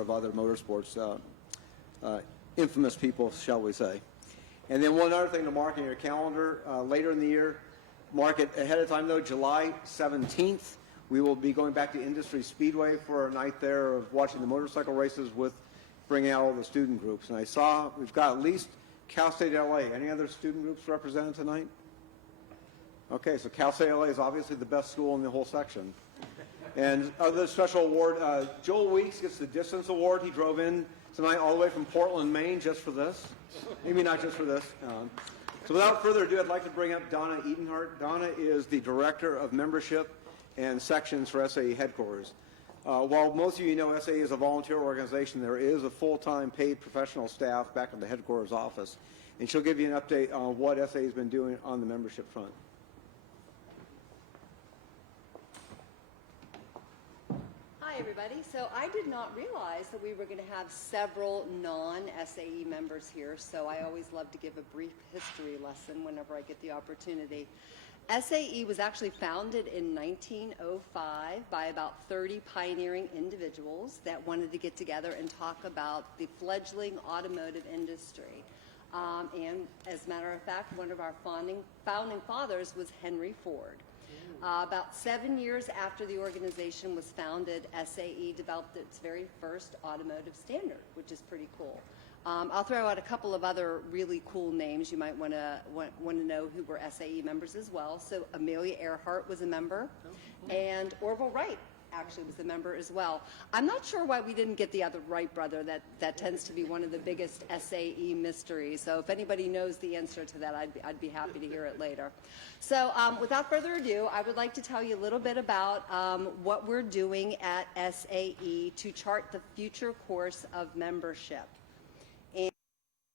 of other motorsports, infamous people, shall we say. And then one other thing to mark in your calendar, later in the year, mark it ahead of time though, July 17th, we will be going back to Industry Speedway for a night there of watching the motorcycle races with bringing out all the student groups. And I saw we've got at least Cal State LA. Any other student groups represented tonight? Okay, so Cal State LA is obviously the best school in the whole section. And other special award, Joel Weeks gets the Distance Award. He drove in tonight all the way from Portland, Maine just for this. Maybe not just for this. So without further ado, I'd like to bring up Donna Eatonhart. Donna is the Director of Membership and Sections for SAE headquarters. While most of you know SAE is a volunteer organization, there is a full-time paid professional staff back in the headquarters office. And she'll give you an update on what SAE has been doing on the membership front. Hi everybody. So I did not realize that we were going to have several non-SAE members here, so I always love to give a brief history lesson whenever I get the opportunity. SAE was actually founded in 1905 by about 30 pioneering individuals that wanted to get together and talk about the fledgling automotive industry. And as a matter of fact, one of our founding fathers was Henry Ford. About 7 years after the organization was founded, SAE developed its very first automotive standard, which is pretty cool. I'll throw out a couple of other really cool names you might want to know who were SAE members as well. So Amelia Earhart was a member, and Orville Wright actually was a member as well. I'm not sure why we didn't get the other Wright brother. That tends to be one of the biggest SAE mysteries. So if anybody knows the answer to that, I'd be happy to hear it later. So without further ado, I would like to tell you a little bit about what we're doing at SAE to chart the future course of membership. And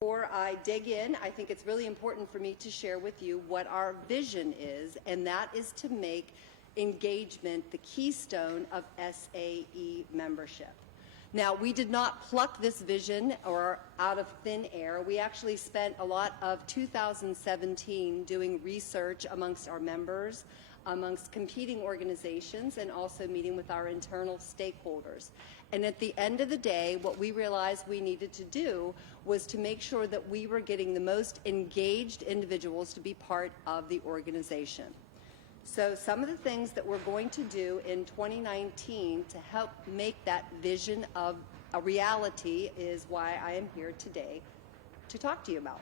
before I dig in, I think it's really important for me to share with you what our vision is, and that is to make engagement the keystone of SAE membership. Now, we did not pluck this vision or out of thin air. We actually spent a lot of 2017 doing research amongst our members, amongst competing organizations, and also meeting with our internal stakeholders. And at the end of the day, what we realized we needed to do was to make sure that we were getting the most engaged individuals to be part of the organization. So some of the things that we're going to do in 2019 to help make that vision of a reality is why I am here today to talk to you about.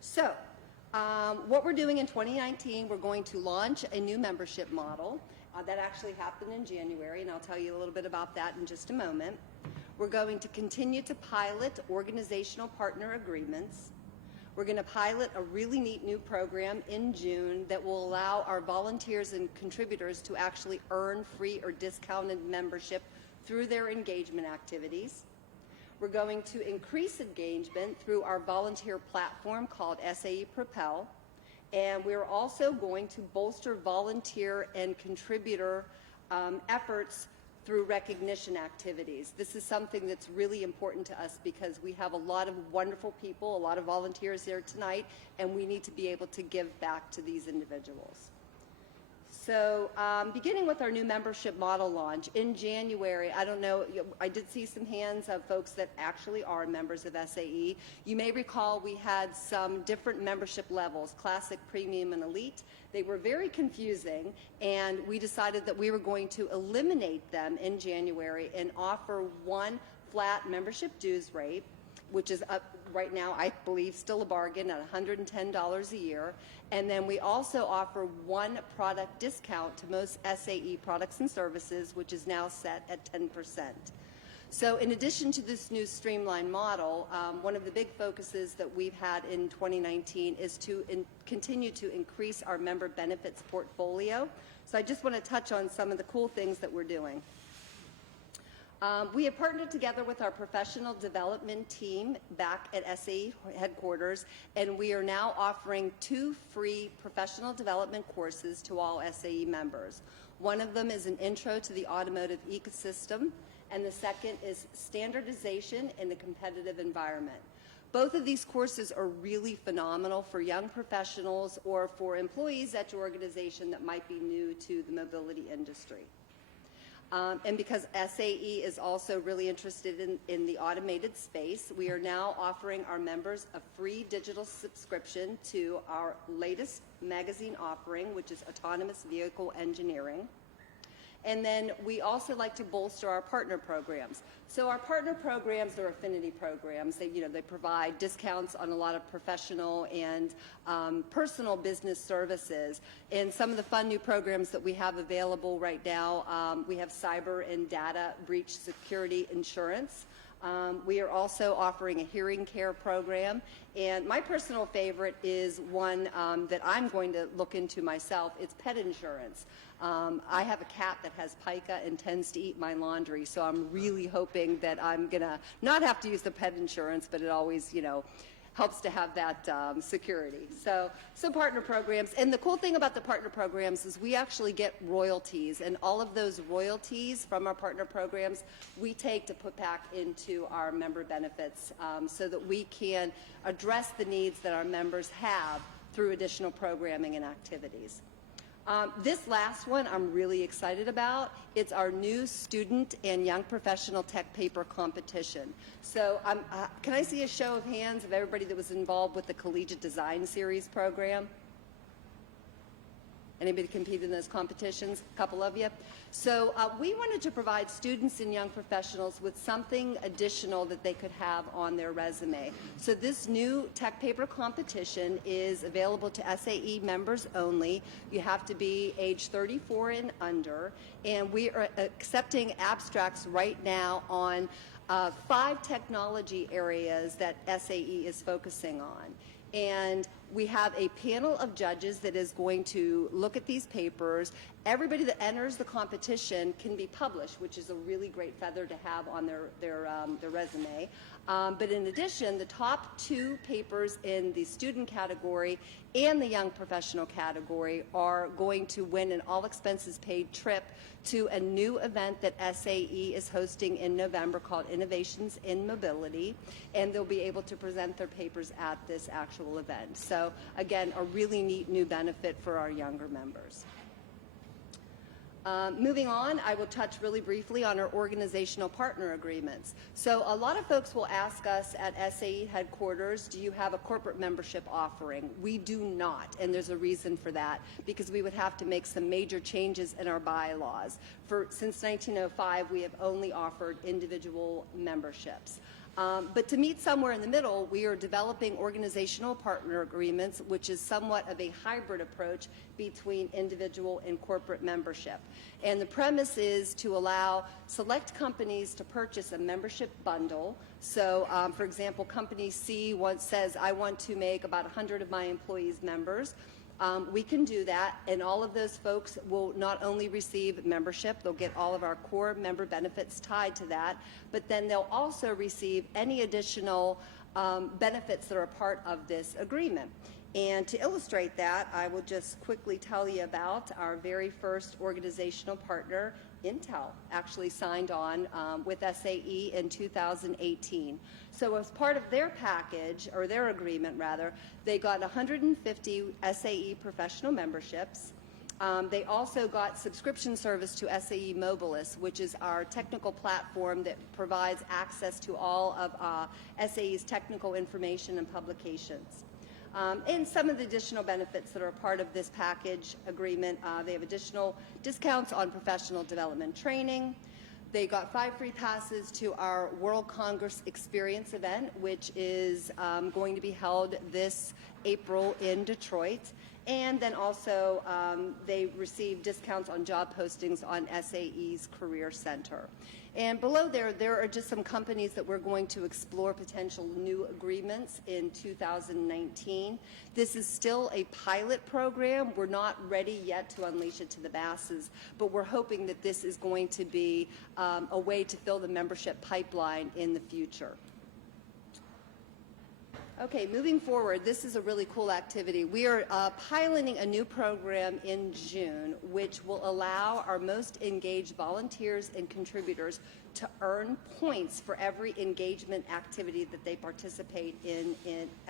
So what we're doing in 2019, we're going to launch a new membership model. That actually happened in January, and I'll tell you a little bit about that in just a moment. We're going to continue to pilot organizational partner agreements. We're going to pilot a really neat new program in June that will allow our volunteers and contributors to actually earn free or discounted membership through their engagement activities. We're going to increase engagement through our volunteer platform called SAE Propel. And we're also going to bolster volunteer and contributor efforts through recognition activities. This is something that's really important to us because we have a lot of wonderful people, a lot of volunteers here tonight, and we need to be able to give back to these individuals. So beginning with our new membership model launch, in January, I don't know, I did see some hands of folks that actually are members of SAE. You may recall we had some different membership levels, Classic, Premium, and Elite. They were very confusing, and we decided that we were going to eliminate them in January and offer one flat membership dues rate, which is up right now, I believe, still a bargain at $110 a year. And then we also offer one product discount to most SAE products and services, which is now set at 10%. So in addition to this new streamlined model, one of the big focuses that we've had in 2019 is to continue to increase our member benefits portfolio. So I just want to touch on some of the cool things that we're doing. We have partnered together with our professional development team back at SAE headquarters, and we are now offering 2 free professional development courses to all SAE members. One of them is an intro to the automotive ecosystem, and the second is standardization in a competitive environment. Both of these courses are really phenomenal for young professionals or for employees at your organization that might be new to the mobility industry. And because SAE is also really interested in the automated space, we are now offering our members a free digital subscription to our latest magazine offering, which is Autonomous Vehicle Engineering. And then we also like to bolster our partner programs. So our partner programs are affinity programs. They provide discounts on a lot of professional and personal business services. And some of the fun new programs that we have available right now, we have cyber and data breach security insurance. We are also offering a hearing care program. And my personal favorite is one that I'm going to look into myself. It's pet insurance. I have a cat that has pica and tends to eat my laundry, so I'm really hoping that I'm going to not have to use the pet insurance, but it always, helps to have that security. So partner programs. And the cool thing about the partner programs is we actually get royalties, and all of those royalties from our partner programs we take to put back into our member benefits so that we can address the needs that our members have through additional programming and activities. This last one I'm really excited about. It's our new student and young professional tech paper competition. So can I see a show of hands of everybody that was involved with the Collegiate Design Series program? Anybody compete in those competitions? A couple of you. So we wanted to provide students and young professionals with something additional that they could have on their resume. So this new tech paper competition is available to SAE members only. You have to be age 34 and under. And we are accepting abstracts right now on 5 technology areas that SAE is focusing on. And we have a panel of judges that is going to look at these papers. Everybody that enters the competition can be published, which is a really great feather to have on their resume. But in addition, the top 2 papers in the student category and the young professional category are going to win an all-expenses-paid trip to a new event that SAE is hosting in November called Innovations in Mobility, and they'll be able to present their papers at this actual event. So again, a really neat new benefit for our younger members. Moving on, I will touch really briefly on our organizational partner agreements. So a lot of folks will ask us at SAE headquarters, do you have a corporate membership offering? We do not, and there's a reason for that, because we would have to make some major changes in our bylaws. Since 1905, we have only offered individual memberships. But to meet somewhere in the middle, we are developing organizational partner agreements, which is somewhat of a hybrid approach between individual and corporate membership. And the premise is to allow select companies to purchase a membership bundle. So, for example, Company C says, I want to make about 100 of my employees members. We can do that, and all of those folks will not only receive membership, they'll get all of our core member benefits tied to that, but then they'll also receive any additional benefits that are a part of this agreement. And to illustrate that, I will just quickly tell you about our very first organizational partner. Intel actually signed on with SAE in 2018. So as part of their package, or their agreement rather, they got 150 SAE professional memberships. They also got subscription service to SAE Mobilis, which is our technical platform that provides access to all of SAE's technical information and publications. And some of the additional benefits that are a part of this package agreement, they have additional discounts on professional development training. They got 5 free passes to our World Congress Experience event, which is going to be held this April in Detroit. And then also they receive discounts on job postings on SAE's Career Center. And below there are just some companies that we're going to explore potential new agreements in 2019. This is still a pilot program. We're not ready yet to unleash it to the masses, but we're hoping that this is going to be a way to fill the membership pipeline in the future. Okay, moving forward, this is a really cool activity. We are piloting a new program in June, which will allow our most engaged volunteers and contributors to earn points for every engagement activity that they participate in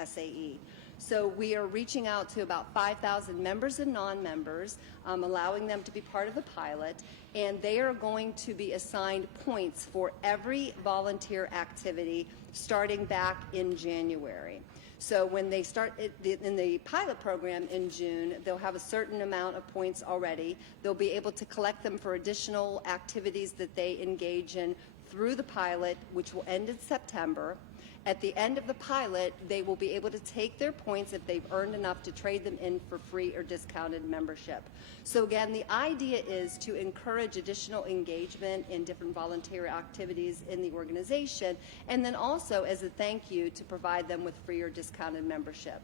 SAE. So we are reaching out to about 5,000 members and non-members, allowing them to be part of the pilot, and they are going to be assigned points for every volunteer activity starting back in January. So when they start in the pilot program in June, they'll have a certain amount of points already. They'll be able to collect them for additional activities that they engage in through the pilot, which will end in September. At the end of the pilot, they will be able to take their points if they've earned enough to trade them in for free or discounted membership. So again, the idea is to encourage additional engagement in different volunteer activities in the organization, and then also as a thank you to provide them with free or discounted membership.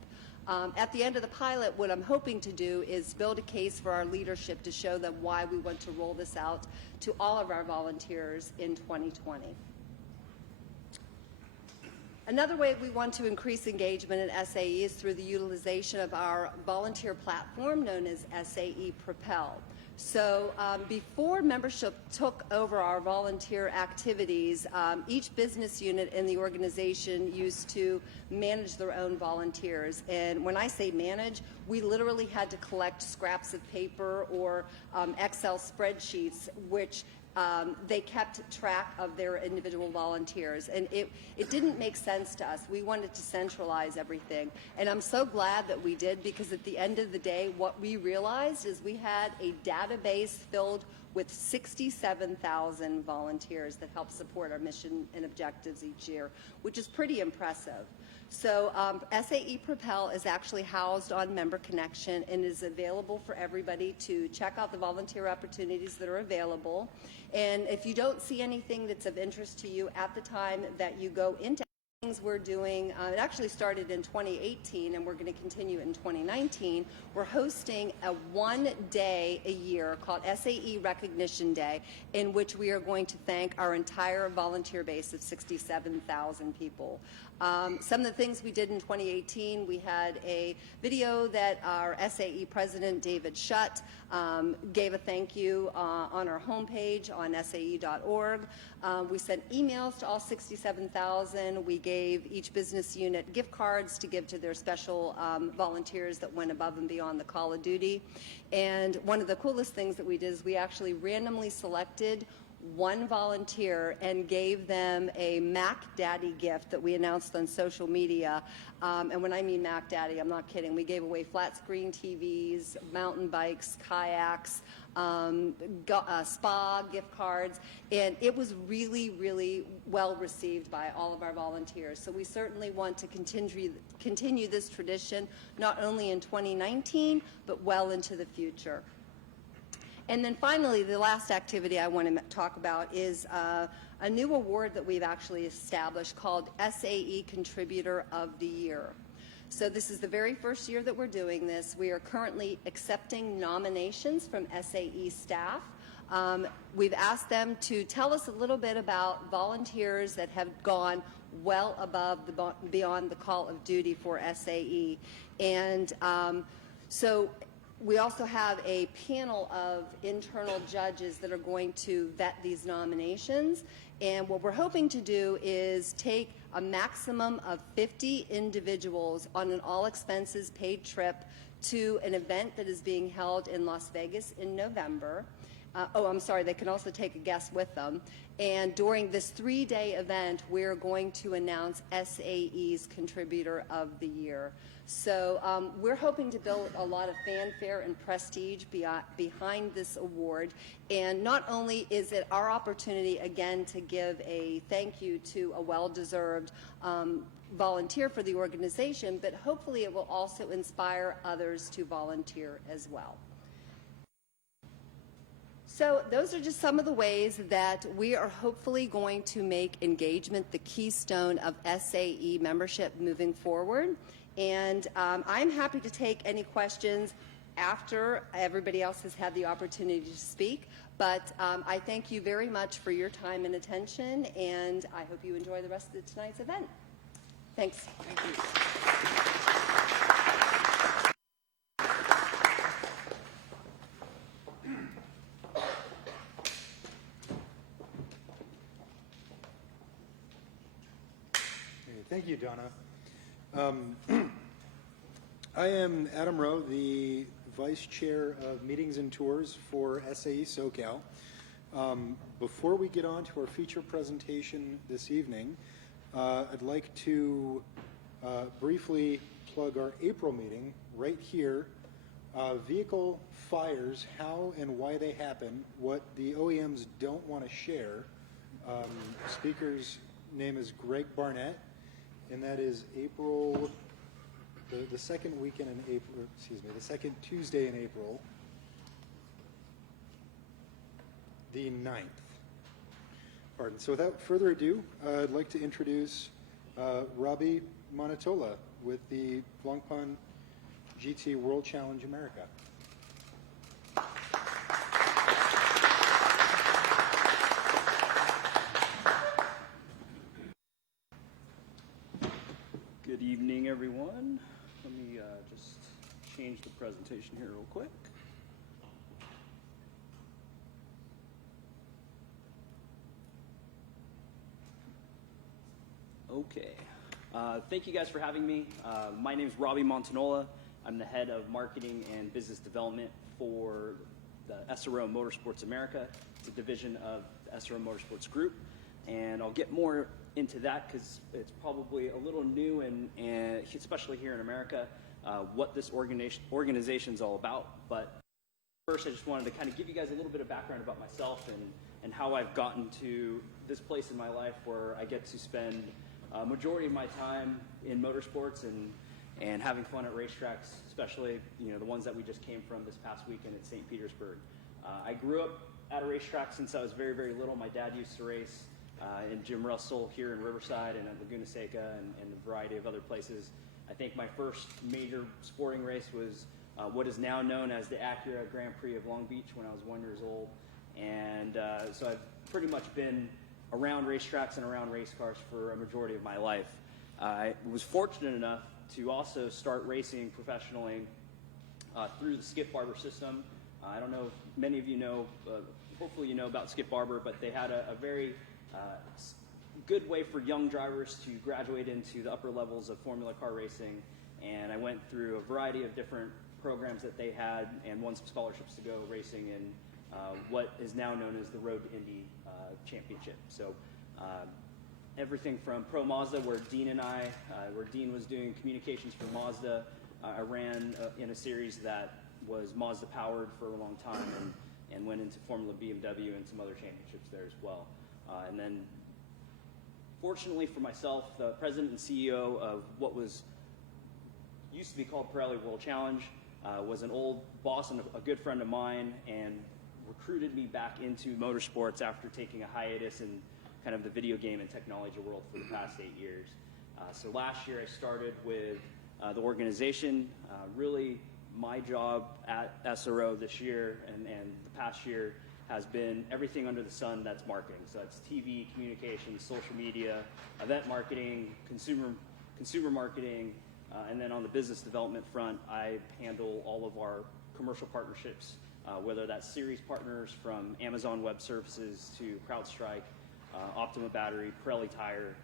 At the end of the pilot, what I'm hoping to do is build a case for our leadership to show them why we want to roll this out to all of our volunteers in 2020. Another way we want to increase engagement at SAE is through the utilization of our volunteer platform known as SAE Propel. So before membership took over our volunteer activities, each business unit in the organization used to manage their own volunteers. And when I say manage, we literally had to collect scraps of paper or Excel spreadsheets, which they kept track of their individual volunteers, and it didn't make sense to us. We wanted to centralize everything, and I'm so glad that we did, because at the end of the day, what we realized is we had a database filled with 67,000 volunteers that help support our mission and objectives each year, which is pretty impressive. So SAE Propel is actually housed on Member Connection and is available for everybody to check out the volunteer opportunities that are available. And if you don't see anything that's of interest to you at the time that you go into things we're doing, it actually started in 2018 and we're going to continue in 2019. We're hosting a one-day a year called SAE Recognition Day, in which we are going to thank our entire volunteer base of 67,000 people. Some of the things we did in 2018, we had a video that our SAE president, David Shutt, gave a thank you on our homepage on SAE.org. We sent emails to all 67,000. We gave each business unit gift cards to give to their special volunteers that went above and beyond the call of duty. And one of the coolest things that we did is we actually randomly selected one volunteer and gave them a Mac Daddy gift that we announced on social media. And when I mean Mac Daddy, I'm not kidding. We gave away flat screen TVs, mountain bikes, kayaks, spa gift cards, and it was really, really well received by all of our volunteers. So we certainly want to continue this tradition, not only in 2019, but well into the future. And then finally, the last activity I want to talk about is a new award that we've actually established called SAE Contributor of the Year. So this is the very first year that we're doing this. We are currently accepting nominations from SAE staff. We've asked them to tell us a little bit about volunteers that have gone well above beyond the call of duty for SAE. And so we also have a panel of internal judges that are going to vet these nominations. And what we're hoping to do is take a maximum of 50 individuals on an all-expenses paid trip to an event that is being held in Las Vegas in November. They can also take a guest with them. And during this 3-day event, we're going to announce SAE's Contributor of the Year. So we're hoping to build a lot of fanfare and prestige behind this award. And not only is it our opportunity, again, to give a thank you to a well-deserved volunteer for the organization, but hopefully it will also inspire others to volunteer as well. So those are just some of the ways that we are hopefully going to make engagement the keystone of SAE membership moving forward. And I'm happy to take any questions after everybody else has had the opportunity to speak. But I thank you very much for your time and attention, and I hope you enjoy the rest of tonight's event. Thanks. Thank you. Thank you, Donna. I am Adam Rowe, the Vice Chair of Meetings and Tours for SAE SoCal. Before we get on to our feature presentation this evening, I'd like to briefly plug our April meeting right here. Vehicle fires, how and why they happen, what the OEMs don't want to share. Speaker's name is Greg Barnett, and that is April, the second weekend in April, excuse me, the second Tuesday in April, the 9th. Pardon. So without further ado, I'd like to introduce Robbie Montinola with the Blancpain GT World Challenge America. Good evening, everyone. Let me just change the presentation here real quick. Okay. Thank you guys for having me. My name is Robbie Montinola. I'm the head of marketing and business development for the SRO Motorsports America. It's a division of the SRO Motorsports Group, and I'll get more into that because it's probably a little new, and especially here in America, what this organization is all about. But first, I just wanted to kind of give you guys a little bit of background about myself and how I've gotten to this place in my life where I get to spend a majority of my time in motorsports and having fun at racetracks, especially the ones that we just came from this past weekend in St. Petersburg. I grew up at a racetrack since I was very, very little. My dad used to race in Jim Russell here in Riverside and at Laguna Seca and a variety of other places. I think my first major sporting race was what is now known as the Acura Grand Prix of Long Beach when I was 1 year old. And so I've pretty much been around racetracks and around race cars for a majority of my life. I was fortunate enough to also start racing professionally through the Skip Barber system. I don't know if many of you know, hopefully you know about Skip Barber, but they had a very good way for young drivers to graduate into the upper levels of Formula car racing. And I went through a variety of different programs that they had and won some scholarships to go racing in what is now known as the Road to Indy Championship. So everything from Pro Mazda, where Dean and I, where Dean was doing communications for Mazda, I ran in a series that was Mazda powered for a long time and went into Formula BMW and some other championships there as well. And then fortunately for myself, the president and CEO of what used to be called Pirelli World Challenge was an old boss and a good friend of mine, and recruited me back into motorsports after taking a hiatus in kind of the video game and technology world for the past 8 years. So last year I started with the organization. Really my job at SRO this year and the past year has been everything under the sun that's marketing. So that's TV, communications, social media, event marketing, consumer marketing, and then on the business development front, I handle all of our commercial partnerships, whether that's series partners from Amazon Web Services to CrowdStrike, Optima Battery, Pirelli Tire,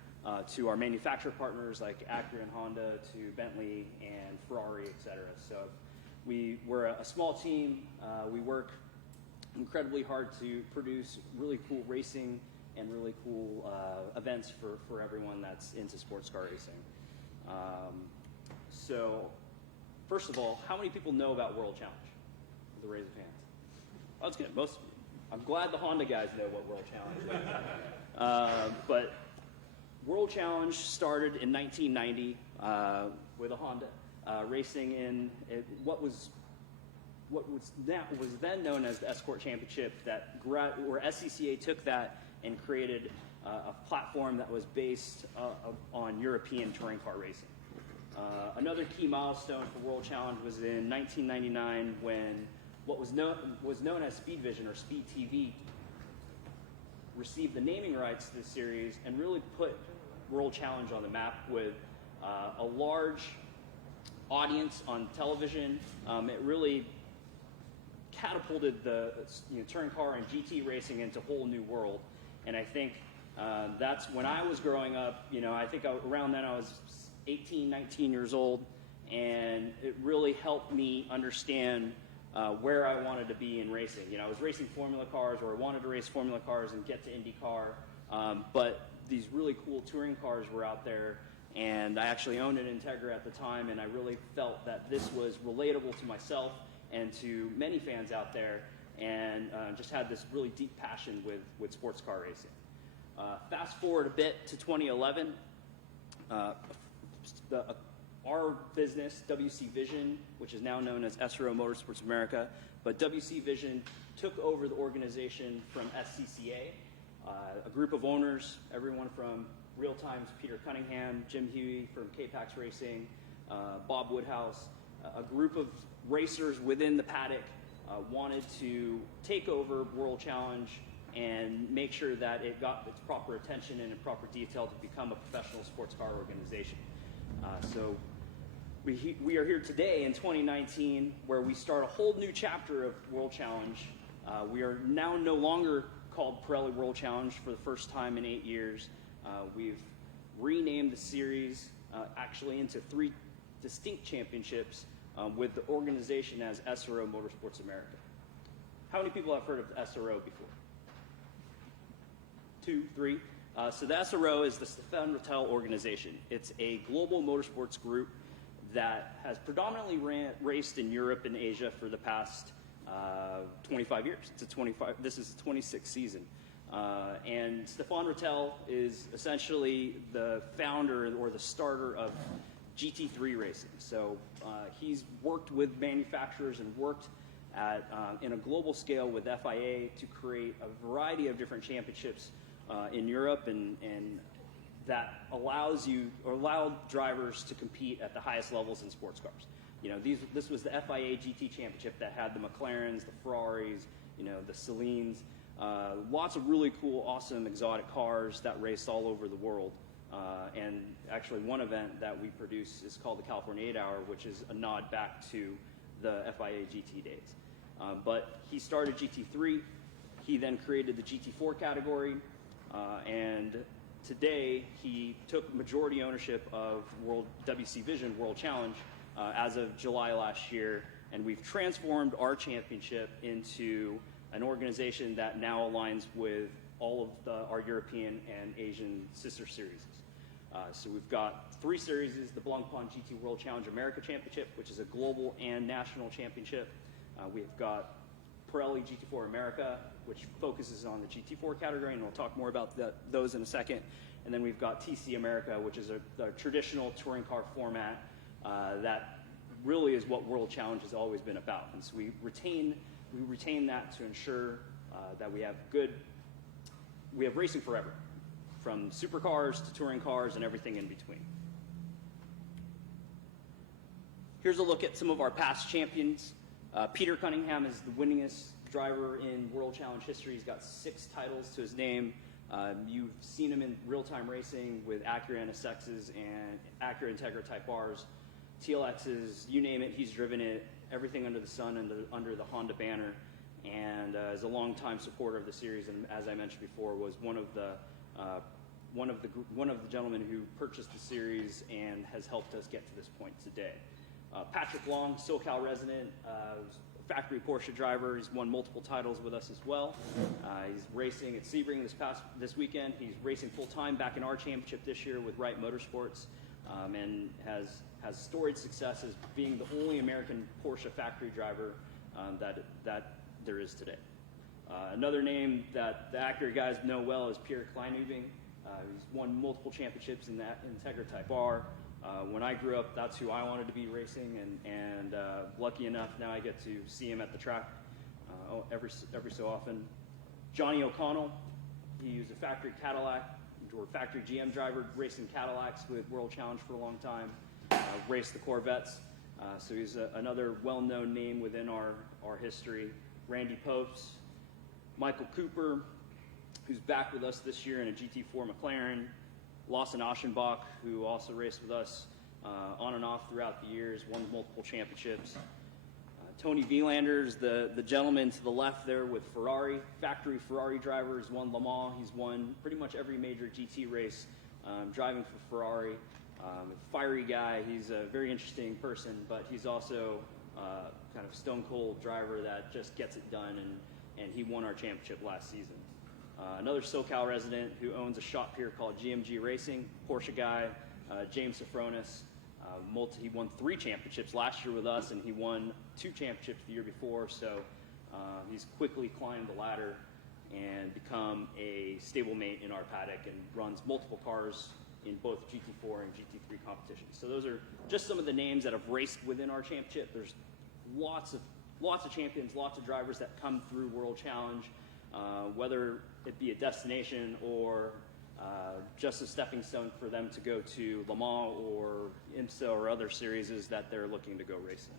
to our manufacturer partners like Acura and Honda, to Bentley and Ferrari, et cetera. So we're a small team. We work incredibly hard to produce really cool racing and really cool events for everyone that's into sports car racing. So first of all, how many people know about World Challenge? With a raise of hands. Oh, that's good. Most. I'm glad the Honda guys know what World Challenge is. But World Challenge started in 1990 with a Honda racing in what was then known as the Escort Championship, where SCCA took that and created a platform that was based on European touring car racing. Another key milestone for World Challenge was in 1999 when what was known as Speed Vision or Speed TV received the naming rights to this series and really put World Challenge on the map with a large audience on television. It really catapulted the touring car and GT racing into a whole new world. And I think that's when I was growing up. I think around then I was 18, 19 years old, and it really helped me understand where I wanted to be in racing. I was racing formula cars, or I wanted to race formula cars and get to IndyCar, but these really cool touring cars were out there, and I actually owned an Integra at the time, and I really felt that this was relatable to myself and to many fans out there, and just had this really deep passion with sports car racing. Fast forward a bit to 2011, our business, WC Vision, which is now known as SRO Motorsports America, but WC Vision took over the organization from SCCA, a group of owners, everyone from Real Time's Peter Cunningham, Jim Huey from K-Pax Racing, Bob Woodhouse, a group of racers within the paddock wanted to take over World Challenge and make sure that it got its proper attention and in proper detail to become a professional sports car organization. So we are here today in 2019, where we start a whole new chapter of World Challenge. We are now no longer called Pirelli World Challenge for the first time in 8 years. We've renamed the series actually into 3 distinct championships with the organization as SRO Motorsports America. How many people have heard of SRO before? 2, 3. So the SRO is the Stefan Rattel organization. It's a global motorsports group that has predominantly raced in Europe and Asia for the past 25 years. This is the 26th season. And Stefan Rattel is essentially the founder or the starter of GT3 racing. So he's worked with manufacturers and worked in a global scale with FIA to create a variety of different championships in Europe, and that allowed drivers to compete at the highest levels in sports cars. This was the FIA GT Championship that had the McLarens, the Ferraris, the Celines, lots of really cool, awesome, exotic cars that raced all over the world. And actually, one event that we produce is called the California 8 Hour, which is a nod back to the FIA GT days. But he started GT3. He then created the GT4 category, and today he took majority ownership of WC Vision World Challenge as of July last year, and we've transformed our championship into an organization that now aligns with all of our European and Asian sister series. So we've got 3 series: the Blancpain GT World Challenge America Championship, which is a global and national championship. We've got Pirelli GT4 America, which focuses on the GT4 category, and we'll talk more about those in a second. And then we've got TC America, which is a traditional touring car format that really is what World Challenge has always been about. And so we retain that to ensure that we have racing forever, from supercars to touring cars and everything in between. Here's a look at some of our past champions. Peter Cunningham is the winningest driver in World Challenge history. He's got 6 titles to his name. You've seen him in real-time racing with Acura NSXs and Acura Integra Type Rs, TLXs, you name it, he's driven it, everything under the sun and under the Honda banner, and is a longtime supporter of the series, and as I mentioned before, was one of the gentlemen who purchased the series and has helped us get to this point today. Patrick Long, SoCal resident, factory Porsche driver. He's won multiple titles with us as well. He's racing at Sebring this weekend. He's racing full-time back in our championship this year with Wright Motorsports, and has storied success as being the only American Porsche factory driver that there is today. Another name that the Acura guys know well is Pierre Kleinübing. He's won multiple championships in that Integra Type R. When I grew up, that's who I wanted to be racing, and lucky enough, now I get to see him at the track every so often. Johnny O'Connell, he was a factory Cadillac or factory GM driver, racing Cadillacs with World Challenge for a long time, raced the Corvettes, so he's another well-known name within our history. Randy Popes, Michael Cooper, who's back with us this year in a GT4 McLaren, Lawson Aschenbach, who also raced with us on and off throughout the years, won multiple championships. Tony Vielander is the gentleman to the left there with Ferrari, factory Ferrari driver. He's won Le Mans. He's won pretty much every major GT race driving for Ferrari. Fiery guy. He's a very interesting person, but he's also kind of stone cold driver that just gets it done, and he won our championship last season. Another SoCal resident who owns a shop here called GMG Racing, Porsche guy, James Safronis. He won 3 championships last year with us, and he won 2 championships the year before, so he's quickly climbed the ladder and become a stablemate in our paddock and runs multiple cars in both GT4 and GT3 competitions. So those are just some of the names that have raced within our championship. There's lots of champions, lots of drivers that come through World Challenge, whether it be a destination or just a stepping stone for them to go to Le Mans or IMSA or other series that they're looking to go race in.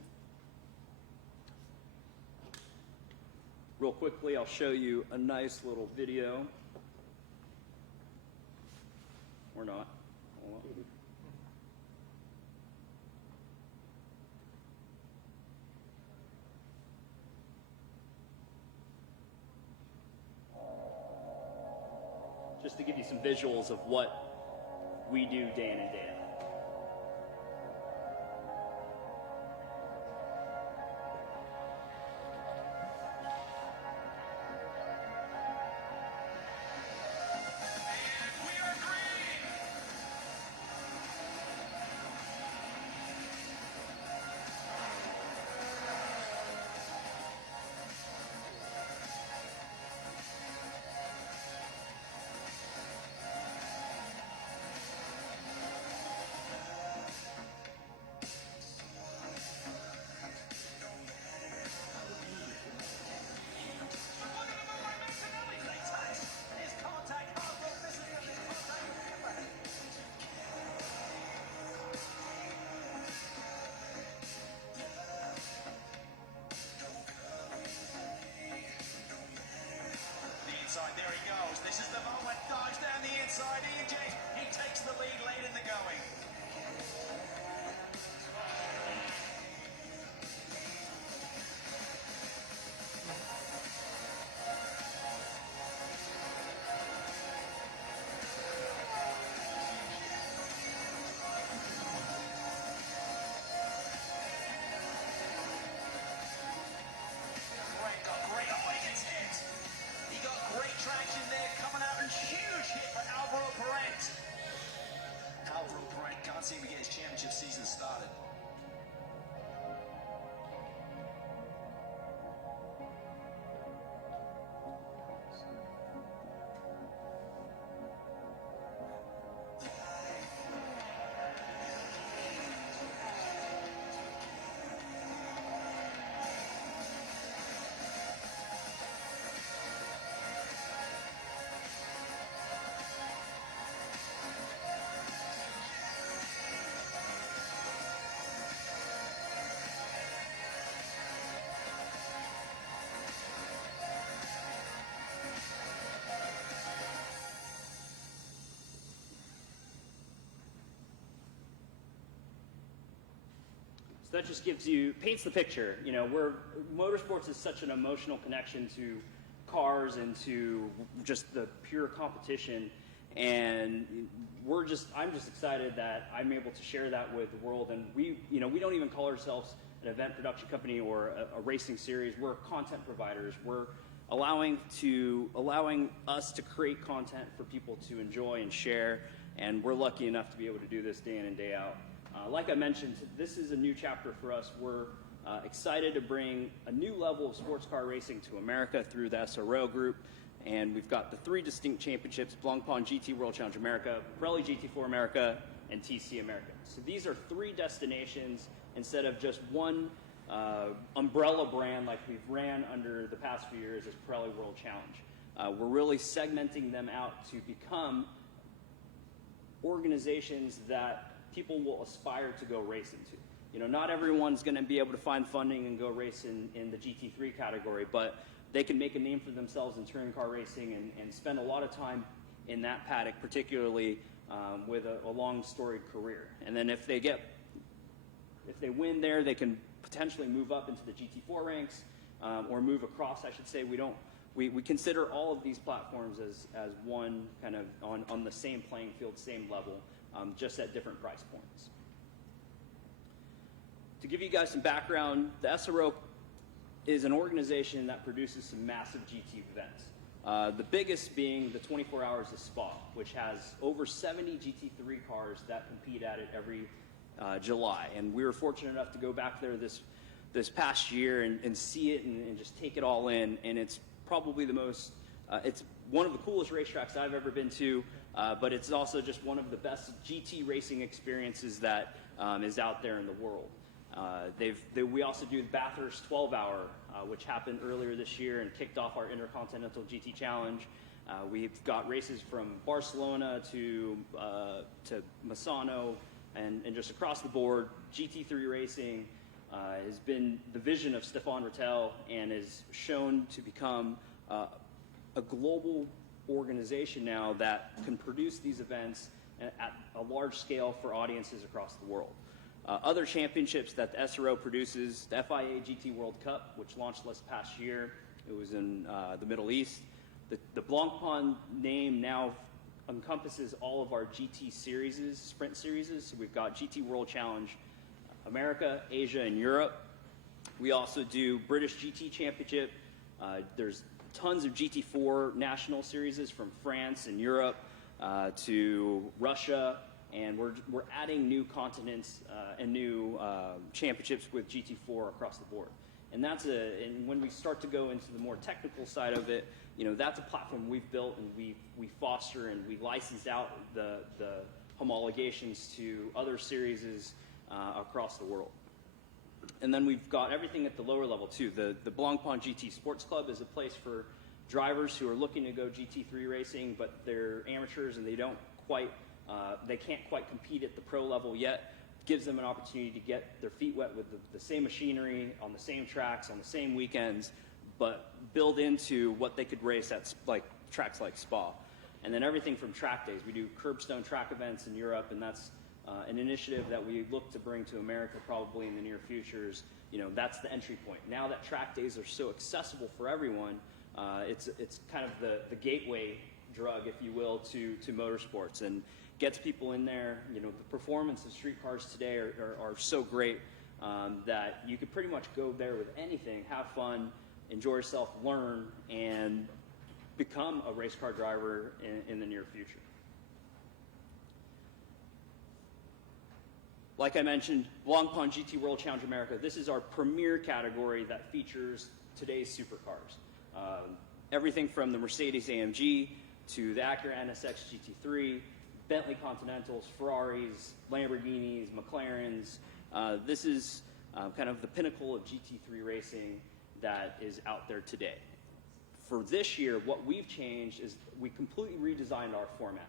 Real quickly, I'll show you a nice little video. Or not. Hold on. Just to give you some visuals of what we do day in and day out. There he goes. This is the moment. Dives down the inside. He takes the lead late in the going. Great. Oh, he gets hit. He got great traction there, coming out, and huge hit for Alvaro Parent. Alvaro Parent can't seem to get his championship season started. So that just paints the picture. You know, motorsports is such an emotional connection to cars and to just the pure competition, and I'm just excited that I'm able to share that with the world. And we don't even call ourselves an event production company or a racing series. We're content providers. We're allowing us to create content for people to enjoy and share, and we're lucky enough to be able to do this day in and day out. Like I mentioned, this is a new chapter for us. We're excited to bring a new level of sports car racing to America through the SRO group, and we've got the 3 distinct championships: Blancpain GT World Challenge America, Pirelli GT4 America, and TC America. So these are 3 destinations instead of just one umbrella brand like we've ran under the past few years as Pirelli World Challenge. We're really segmenting them out to become organizations that people will aspire to go race into. You know, not everyone's going to be able to find funding and go race in the GT3 category, but they can make a name for themselves in touring car racing and spend a lot of time in that paddock, particularly with a long storied career. And then if they win there, they can potentially move up into the GT4 ranks or move across, I should say. We don't we consider all of these platforms as one kind of on the same playing field, same level, just at different price points. To give you guys some background, the SRO is an organization that produces some massive GT events. The biggest being the 24 Hours of Spa, which has over 70 GT3 cars that compete at it every July. And we were fortunate enough to go back there this past year and see it and just take it all in. And it's probably the most, it's one of the coolest racetracks I've ever been to, but it's also just one of the best GT racing experiences that is out there in the world. We also do the Bathurst 12-hour, which happened earlier this year and kicked off our Intercontinental GT Challenge. We've got races from Barcelona to Misano and just across the board. GT3 racing has been the vision of Stefan Rattel and is shown to become a global organization now that can produce these events at a large scale for audiences across the world. Other championships that the SRO produces, the FIA GT World Cup, which launched this past year. It was in the Middle East. The Blancpain name now encompasses all of our GT series, sprint series. So we've got GT World Challenge America, Asia, and Europe. We also do British GT Championship. There's tons of GT4 national series from France and Europe to Russia. And we're adding new continents and new championships with GT4 across the board. And and when we start to go into the more technical side of it, that's a platform we've built and we foster and we license out the homologations to other series across the world. And then we've got everything at the lower level too. The Blancpain GT Sports Club is a place for drivers who are looking to go GT3 racing, but they're amateurs and they can't quite compete at the pro level yet. Gives them an opportunity to get their feet wet with the same machinery, on the same tracks, on the same weekends, but build into what they could race at tracks like Spa. And then everything from track days. We do curbstone track events in Europe, and that's an initiative that we look to bring to America probably in the near future. That's the entry point. Now that track days are so accessible for everyone, it's kind of the gateway drug, if you will, to motorsports, and gets people in there. The performance of street cars today are so great that you could pretty much go there with anything, have fun, enjoy yourself, learn, and become a race car driver in the near future. Like I mentioned, Blancpain GT World Challenge America, this is our premier category that features today's supercars. Everything from the Mercedes AMG to the Acura NSX GT3, Bentley Continentals, Ferraris, Lamborghinis, McLarens. This is kind of the pinnacle of GT3 racing that is out there today. For this year, what we've changed is we completely redesigned our format.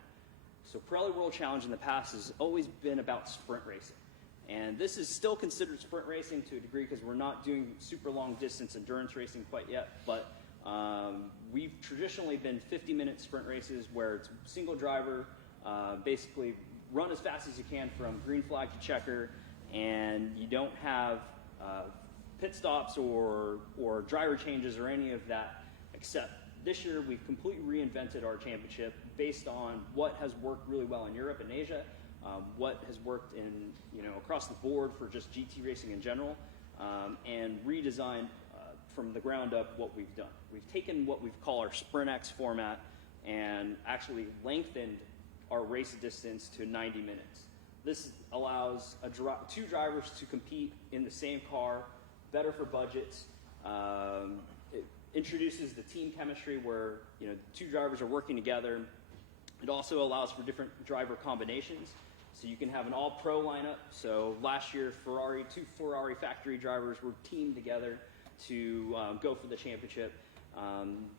So Pirelli World Challenge in the past has always been about sprint racing. And this is still considered sprint racing to a degree because we're not doing super long distance endurance racing quite yet, but we've traditionally been 50-minute sprint races where it's single driver, basically run as fast as you can from green flag to checker, and you don't have pit stops or driver changes or any of that, except this year we've completely reinvented our championship based on what has worked really well in Europe and Asia, what has worked in across the board for just GT racing in general, and redesigned from the ground up what we've done. We've taken what we call our Sprint X format and actually lengthened our race distance to 90 minutes. This allows two drivers to compete in the same car, better for budgets. It introduces the team chemistry where two drivers are working together. It also allows for different driver combinations. So you can have an all-pro lineup. So last year, two Ferrari factory drivers were teamed together to go for the championship.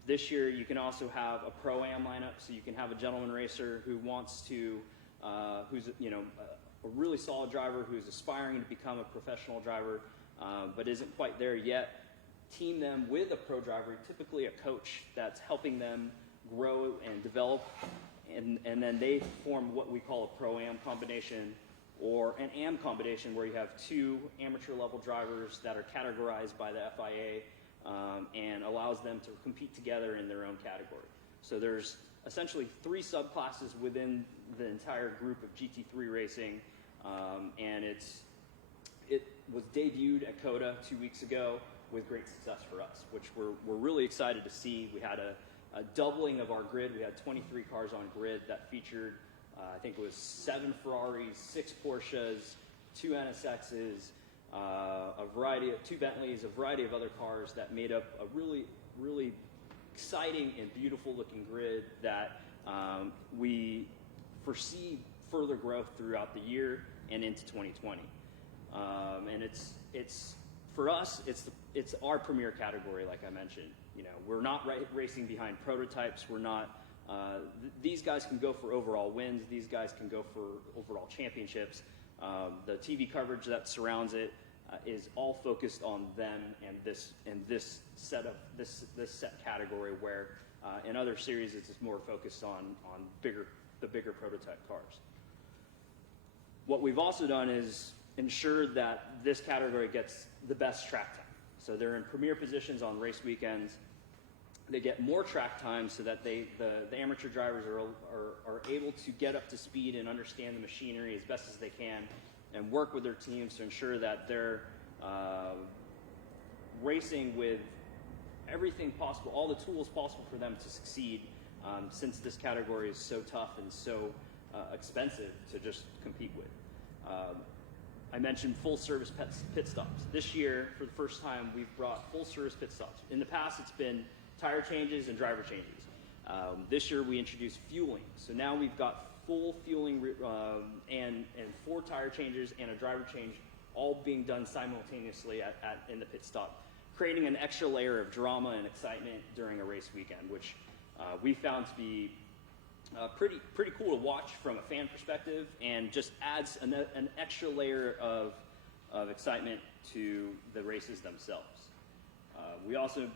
This year, you can also have a Pro-Am lineup, so you can have a gentleman racer who wants to, who's a really solid driver who's aspiring to become a professional driver, but isn't quite there yet. Team them with a pro driver, typically a coach that's helping them grow and develop, and then they form what we call a Pro-Am combination or an Am combination where you have two amateur level drivers that are categorized by the FIA and allows them to compete together in their own category. So there's essentially 3 subclasses within the entire group of GT3 racing, and it was debuted at COTA 2 weeks ago with great success for us, which we're really excited to see. We had a doubling of our grid. We had 23 cars on grid that featured, I think it was 7 Ferraris, 6 Porsches, 2 NSXs, a 2 Bentleys, a variety of other cars that made up a really, really exciting and beautiful looking grid that we foresee further growth throughout the year and into 2020. And it's for us, it's our premier category, like I mentioned. You know, we're not racing behind prototypes. We're not. These guys can go for overall wins. These guys can go for overall championships. The TV coverage that surrounds it is all focused on them and this set category. Where in other series, it's just more focused on the bigger prototype cars. What we've also done is ensure that this category gets the best track time. So they're in premier positions on race weekends. They get more track time so that the amateur drivers are able to get up to speed and understand the machinery as best as they can and work with their teams to ensure that they're racing with everything possible, all the tools possible for them to succeed, since this category is so tough and so expensive to just compete with. I mentioned full service pit stops. This year, for the first time, we've brought full service pit stops. In the past, it's been tire changes and driver changes. This year, we introduced fueling. So now we've got full fueling and 4 tire changes and a driver change, all being done simultaneously in the pit stop, creating an extra layer of drama and excitement during a race weekend, which we found to be pretty cool to watch from a fan perspective, and just adds an extra layer of excitement to the races themselves. We also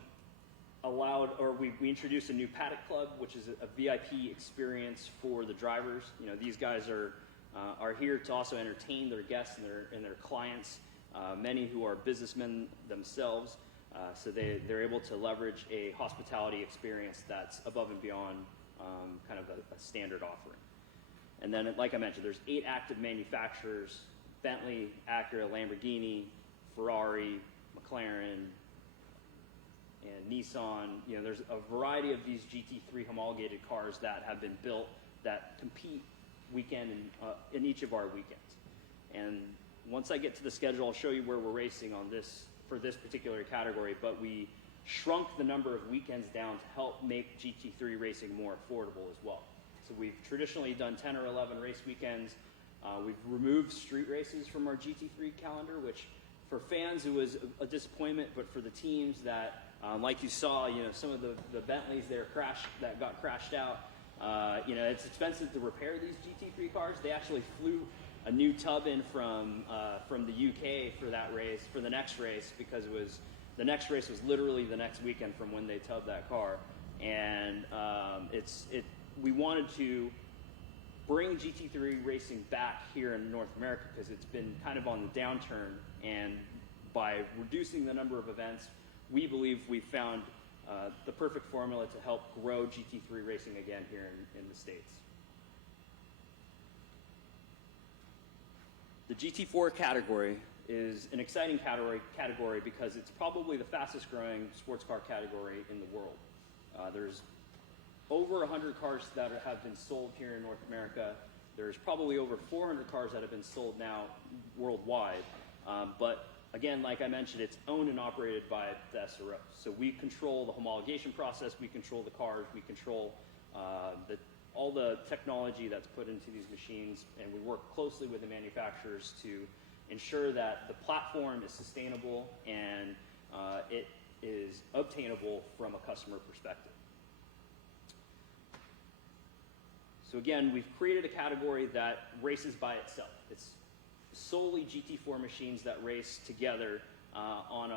we introduced a new paddock club, which is a VIP experience for the drivers. You know, these guys are here to also entertain their guests and their clients, many who are businessmen themselves. So they're able to leverage a hospitality experience that's above and beyond kind of a standard offering. And then, like I mentioned, there's 8 active manufacturers: Bentley, Acura, Lamborghini, Ferrari, McLaren, and Nissan. You know, there's a variety of these GT3 homologated cars that have been built that compete weekend in each of our weekends. And once I get to the schedule, I'll show you where we're racing on this for this particular category, but we shrunk the number of weekends down to help make GT3 racing more affordable as well. So we've traditionally done 10 or 11 race weekends. We've removed street races from our GT3 calendar, which for fans it was a disappointment, but for the teams that, like you saw, you know, some of the Bentleys that got crashed out, you know, it's expensive to repair these GT3 cars. They actually flew a new tub in from the UK for that race, for the next race, because the next race was literally the next weekend from when they tubbed that car. And we wanted to bring GT3 racing back here in North America because it's been kind of on the downturn. And by reducing the number of events, we believe we've found the perfect formula to help grow GT3 racing again here in the States. The GT4 category is an exciting category because it's probably the fastest growing sports car category in the world. There's over 100 cars that have been sold here in North America. There's probably over 400 cars that have been sold now worldwide. But again, like I mentioned, it's owned and operated by the SRO. So we control the homologation process, we control the cars, we control all the technology that's put into these machines, and we work closely with the manufacturers to ensure that the platform is sustainable and it is obtainable from a customer perspective. So again, we've created a category that races by itself. It's solely GT4 machines that race together on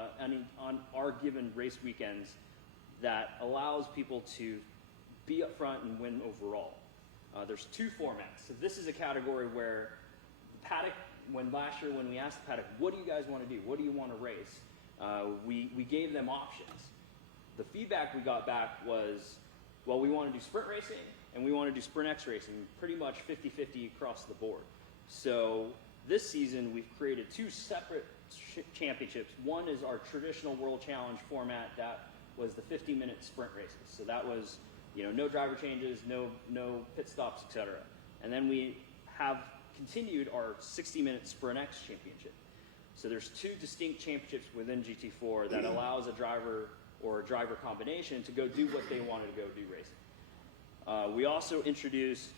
our given race weekends, that allows people to be up front and win overall. There's 2 formats. So this is a category where the paddock, last year when we asked the paddock, what do you guys want to do? What do you want to race? we gave them options. The feedback we got back was, well, we want to do sprint racing and we want to do sprint X racing, pretty much 50-50 across the board. So this season we've created two separate championships. One is our traditional World Challenge format that was the 50-minute sprint races. So that was, no driver changes, no pit stops, etc. And then we have continued our 60-minute sprint X championship. So there's two distinct championships within GT4 that allows a driver or a driver combination to go do what they wanted to go do racing. We also introduced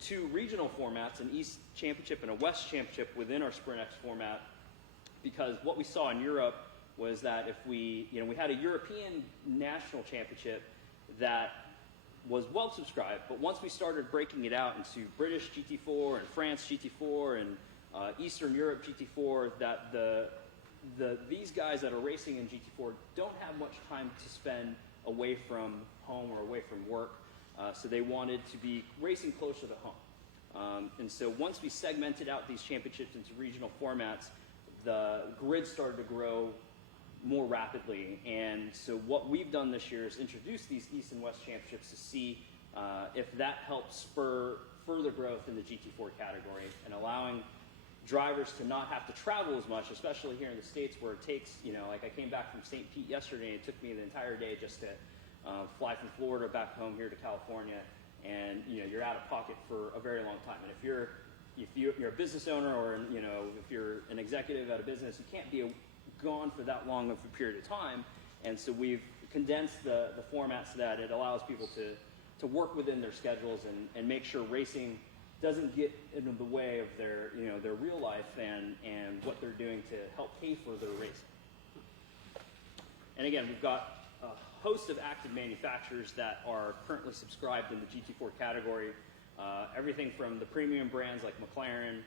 two regional formats, an East Championship and a West Championship within our Sprint X format, because what we saw in Europe was that if we had a European National Championship that was well subscribed, but once we started breaking it out into British GT4 and France GT4 and Eastern Europe GT4, that these guys that are racing in GT4 don't have much time to spend away from home or away from work, so they wanted to be racing closer to home. And so once we segmented out these championships into regional formats, the grid started to grow more rapidly. And so what we've done this year is introduce these East and West championships to see if that helps spur further growth in the GT4 category and allowing drivers to not have to travel as much, especially here in the States where it takes, like I came back from St. Pete yesterday and it took me the entire day just to fly from Florida back home here to California, and you're out of pocket for a very long time. And if you're a business owner or if you're an executive at a business, you can't be gone for that long of a period of time. And so we've condensed the format so that it allows people to work within their schedules and make sure racing doesn't get in the way of their real life and what they're doing to help pay for their racing. And again, we've got a host of active manufacturers that are currently subscribed in the GT4 category. Everything from the premium brands like McLaren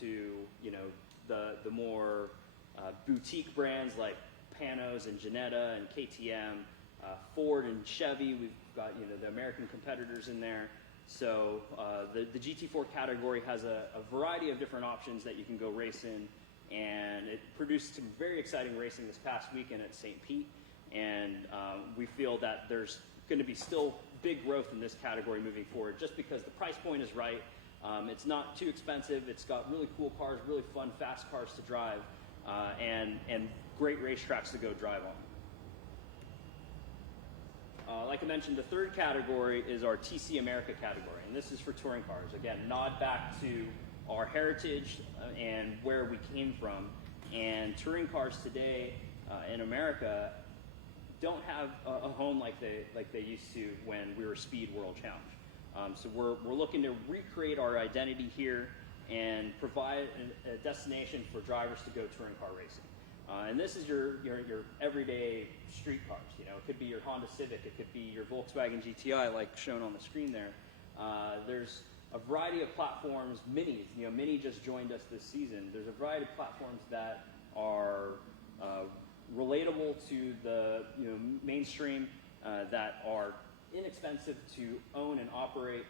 to the more boutique brands like Panos and Ginetta and KTM, Ford and Chevy. We've got the American competitors in there. So the GT4 category has a variety of different options that you can go race in, and it produced some very exciting racing this past weekend at St. Pete, and we feel that there's going to be still big growth in this category moving forward just because the price point is right. It's not too expensive. It's got really cool cars, really fun, fast cars to drive, and great racetracks to go drive on. Like I mentioned, the third category is our TC America category, and this is for touring cars. Again, nod back to our heritage and where we came from. And touring cars today in America don't have a home like they used to when we were Speed World Challenge. So we're looking to recreate our identity here and provide a destination for drivers to go touring car racing. And this is your everyday street cars. It could be your Honda Civic, it could be your Volkswagen GTI, like shown on the screen there. There's a variety of platforms, minis. Mini just joined us this season. There's a variety of platforms that are relatable to the mainstream, that are inexpensive to own and operate,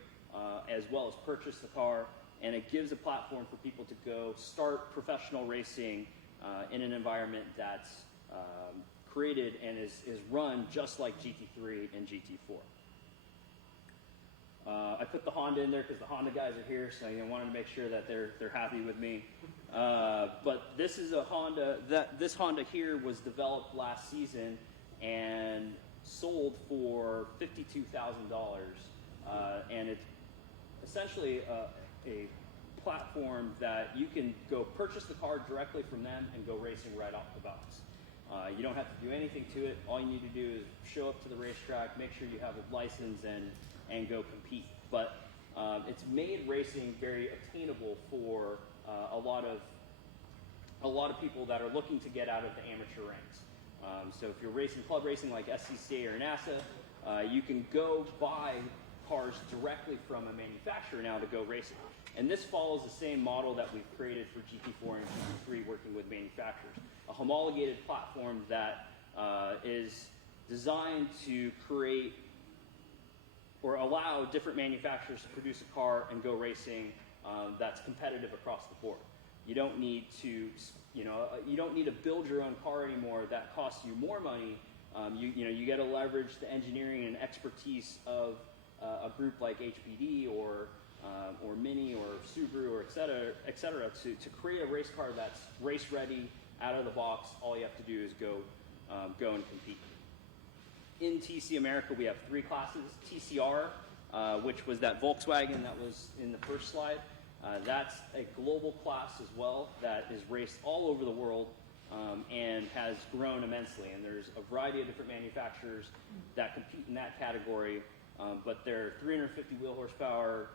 as well as purchase the car, and it gives a platform for people to go start professional racing in an environment that's created and is run just like GT3 and GT4. I put the Honda in there because the Honda guys are here, so I wanted to make sure that they're happy with me. But this is a Honda. This Honda here was developed last season and sold for $52,000, and it's essentially a platform that you can go purchase the car directly from them and go racing right off the box. You don't have to do anything to it. All you need to do is show up to the racetrack, make sure you have a license, and go compete. But it's made racing very attainable for a lot of people that are looking to get out of the amateur ranks. So if you're racing club racing like SCCA or NASA, you can go buy cars directly from a manufacturer now to go racing. And this follows the same model that we've created for GT4 and GT3 working with manufacturers. A homologated platform that is designed to create or allow different manufacturers to produce a car and go racing that's competitive across the board. You don't need to, you don't need to build your own car anymore. That costs you more money. You get to leverage the engineering and expertise of a group like HPD or Mini or Subaru or et cetera to create a race car that's race ready, out of the box. All you have to do is go and compete. In TC America, we have 3 classes. TCR, which was that Volkswagen that was in the first slide. That's a global class as well that is raced all over the world and has grown immensely. And there's a variety of different manufacturers that compete in that category, but they're 350 wheel horsepower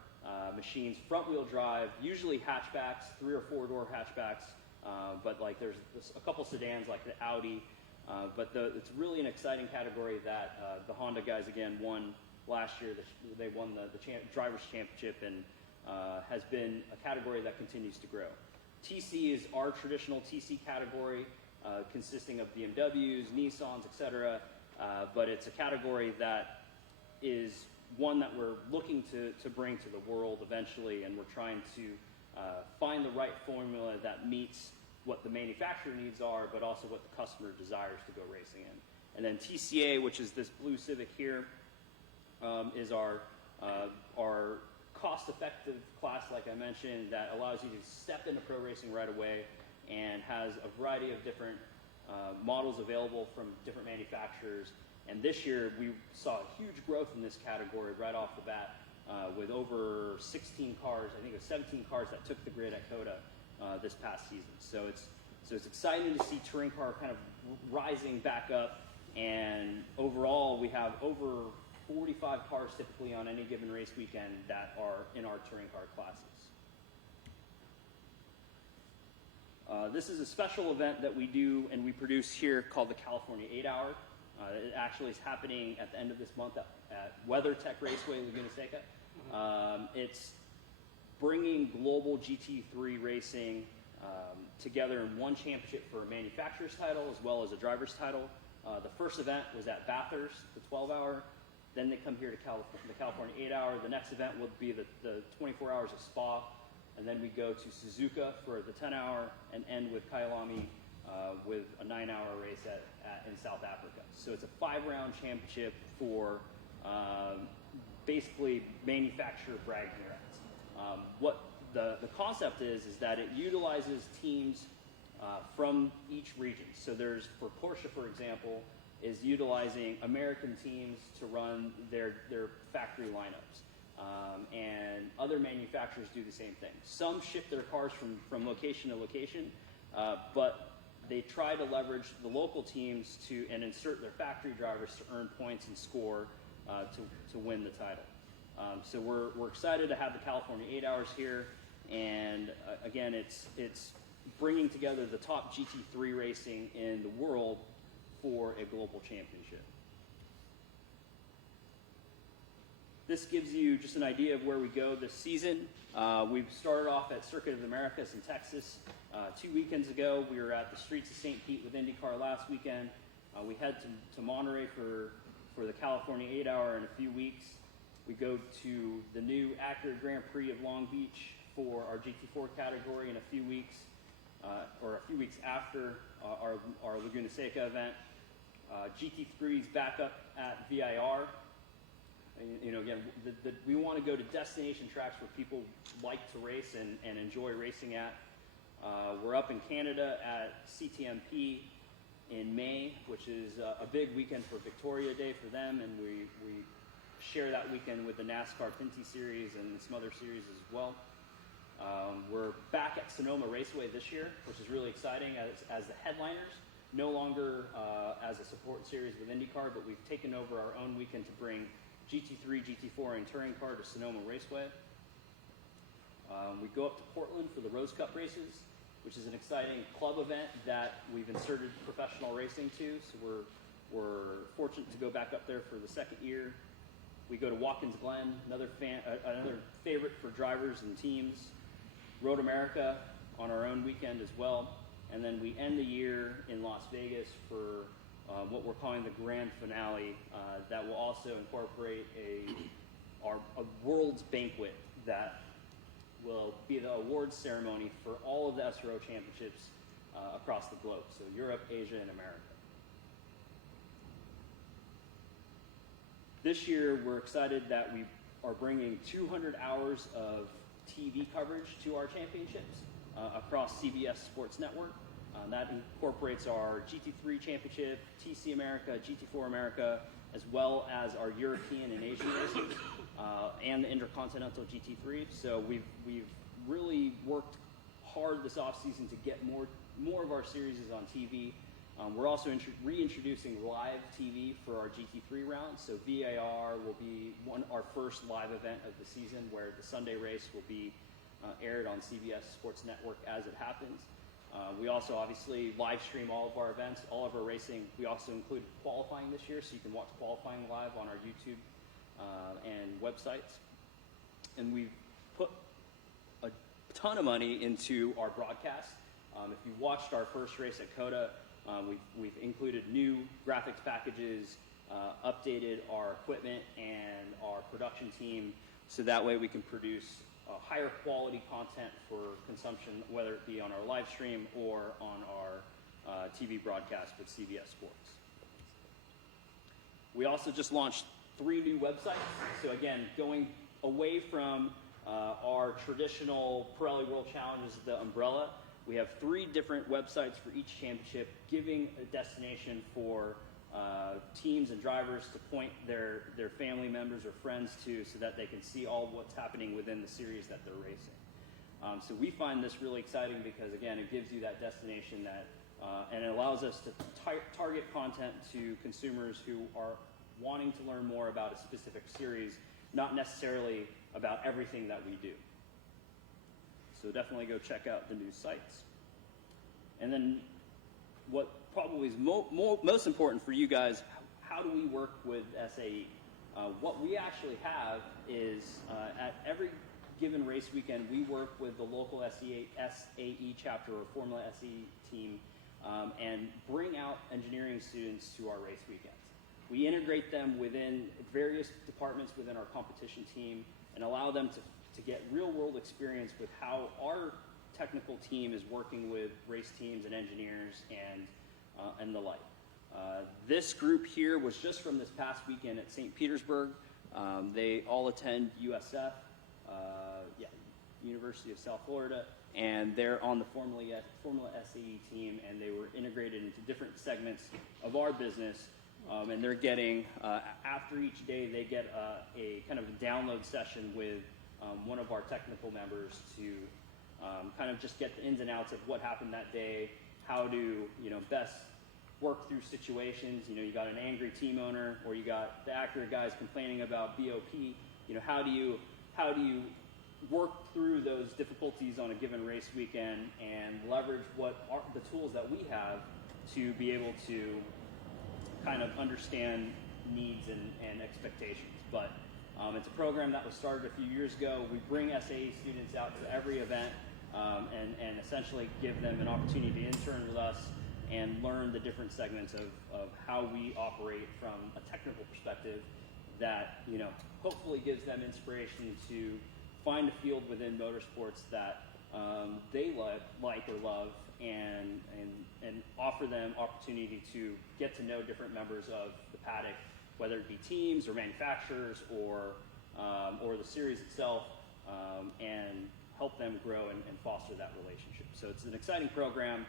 machines, front wheel drive, usually hatchbacks, 3 or 4 door hatchbacks, but like there's a couple sedans like the Audi. But it's really an exciting category that the Honda guys again won last year. They won the drivers' championship and has been a category that continues to grow. TC is our traditional TC category, consisting of BMWs, Nissans, etc. But it's a category that is one that we're looking to bring to the world eventually, and we're trying to find the right formula that meets what the manufacturer needs are, but also what the customer desires to go racing in. And then TCA, which is this blue Civic here, is our cost-effective class, like I mentioned, that allows you to step into pro racing right away and has a variety of different models available from different manufacturers. And this year, we saw a huge growth in this category right off the bat with over 16 cars. I think it was 17 cars that took the grid at COTA this past season. So it's exciting to see touring car kind of rising back up, and overall we have over 45 cars typically on any given race weekend that are in our touring car classes. This is a special event that we do and we produce here called the California 8 Hour. It actually is happening at the end of this month at WeatherTech Raceway, Laguna Seca. It's bringing global GT3 racing together in one championship for a manufacturer's title as well as a driver's title. The first event was at Bathurst, the 12-hour. Then they come here to the California 8-hour. The next event will be the 24 hours of Spa. And then we go to Suzuka for the 10-hour and end with Kyalami with a 9-hour race in South Africa. So it's a 5-round championship for basically manufacturer bragging rights. What the concept is that it utilizes teams from each region. So there's, for Porsche, for example, is utilizing American teams to run their factory lineups. And other manufacturers do the same thing. Some ship their cars from location to location, but they try to leverage the local teams and insert their factory drivers to earn points and score to win the title. So we're excited to have the California 8 Hours here, and again, it's bringing together the top GT3 racing in the world for a global championship. This gives you just an idea of where we go this season. We've started off at Circuit of the Americas in Texas 2 weekends ago. We were at the streets of St. Pete with IndyCar last weekend. We head to Monterey for the California 8 Hour in a few weeks. We go to the new Acura Grand Prix of Long Beach for our GT4 category in a few weeks, or a few weeks after our Laguna Seca event. GT3's back up at VIR. You know, again, we want to go to destination tracks where people like to race and enjoy racing at. We're up in Canada at CTMP in May, which is a big weekend for Victoria Day for them, and we share that weekend with the NASCAR Pinty Series and some other series as well. We're back at Sonoma Raceway this year, which is really exciting as the headliners, no longer as a support series with IndyCar, but we've taken over our own weekend to bring GT3, GT4, and touring car to Sonoma Raceway. We go up to Portland for the Rose Cup races, which is an exciting club event that we've inserted professional racing to, so we're fortunate to go back up there for the second year. We go to Watkins Glen, another favorite for drivers and teams. Road America on our own weekend as well. And then we end the year in Las Vegas for what we're calling the grand finale that will also incorporate a world's banquet that will be the awards ceremony for all of the SRO championships across the globe, so Europe, Asia, and America. This year, we're excited that we are bringing 200 hours of TV coverage to our championships across CBS Sports Network. That incorporates our GT3 championship, TC America, GT4 America, as well as our European and Asian races, and the Intercontinental GT3. So we've really worked hard this offseason to get more of our series on TV. We're also reintroducing live TV for our GT3 round. So VAR will be our first live event of the season, where the Sunday race will be aired on CBS Sports Network as it happens. We also obviously live stream all of our events, all of our racing. We also include qualifying this year, so you can watch qualifying live on our YouTube and websites. And we've put a ton of money into our broadcast. If you watched our first race at COTA, we've included new graphics packages, updated our equipment and our production team, so that way we can produce higher quality content for consumption, whether it be on our live stream or on our TV broadcast with CBS Sports. We also just launched 3 new websites. So again, going away from our traditional Pirelli World Challenges, the umbrella, we have 3 different websites for each championship, giving a destination for teams and drivers to point their family members or friends to, so that they can see all what's happening within the series that they're racing. So we find this really exciting because, again, it gives you that destination that, and it allows us to target content to consumers who are wanting to learn more about a specific series, not necessarily about everything that we do. So definitely go check out the new sites. And then what probably is most important for you guys, how do we work with SAE? What we actually have is at every given race weekend, we work with the local SAE chapter or Formula SE team and bring out engineering students to our race weekends. We integrate them within various departments within our competition team and allow them to get real-world experience with how our technical team is working with race teams and engineers and the like. This group here was just from this past weekend at St. Petersburg. They all attend USF, University of South Florida, and they're on the Formula SAE team, and they were integrated into different segments of our business. And they're getting, after each day, they get a kind of a download session with one of our technical members to kind of just get the ins and outs of what happened that day, how to best work through situations. You got an angry team owner, or you got the accurate guys complaining about BOP. How do you work through those difficulties on a given race weekend and leverage the tools that we have to be able to kind of understand needs and expectations. But it's a program that was started a few years ago. We bring SAE students out to every event and essentially give them an opportunity to intern with us and learn the different segments of how we operate from a technical perspective that hopefully gives them inspiration to find a field within motorsports that they like or love, and offer them opportunity to get to know different members of the paddock, whether it be teams or manufacturers or the series itself, and help them grow and foster that relationship. So it's an exciting program.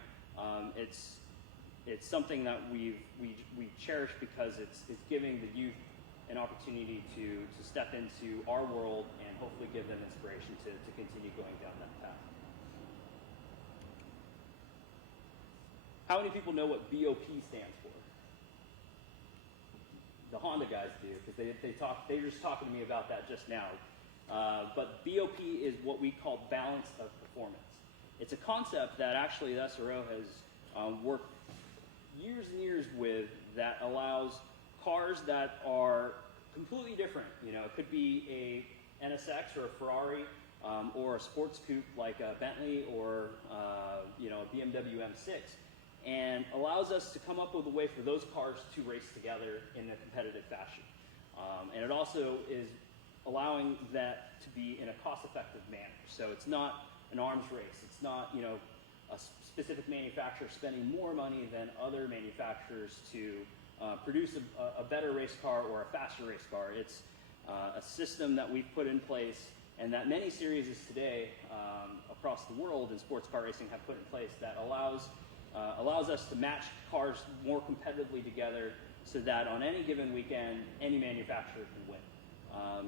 It's something that we cherish because it's giving the youth an opportunity to step into our world and hopefully give them inspiration to continue going down that path. How many people know what BOP stands for? The Honda guys do, because they were just talking to me about that just now. But BOP is what we call balance of performance. It's a concept that actually the SRO has worked years and years with, that allows cars that are completely different. It could be a NSX or a Ferrari, or a sports coupe like a Bentley or a BMW M6, and allows us to come up with a way for those cars to race together in a competitive fashion. And it also is allowing that to be in a cost-effective manner. So it's not an arms race. It's not, you know, a specific manufacturer spending more money than other manufacturers to produce a better race car or a faster race car. It's a system that we've put in place and that many series today across the world in sports car racing have put in place that allows us to match cars more competitively together so that on any given weekend, any manufacturer can win.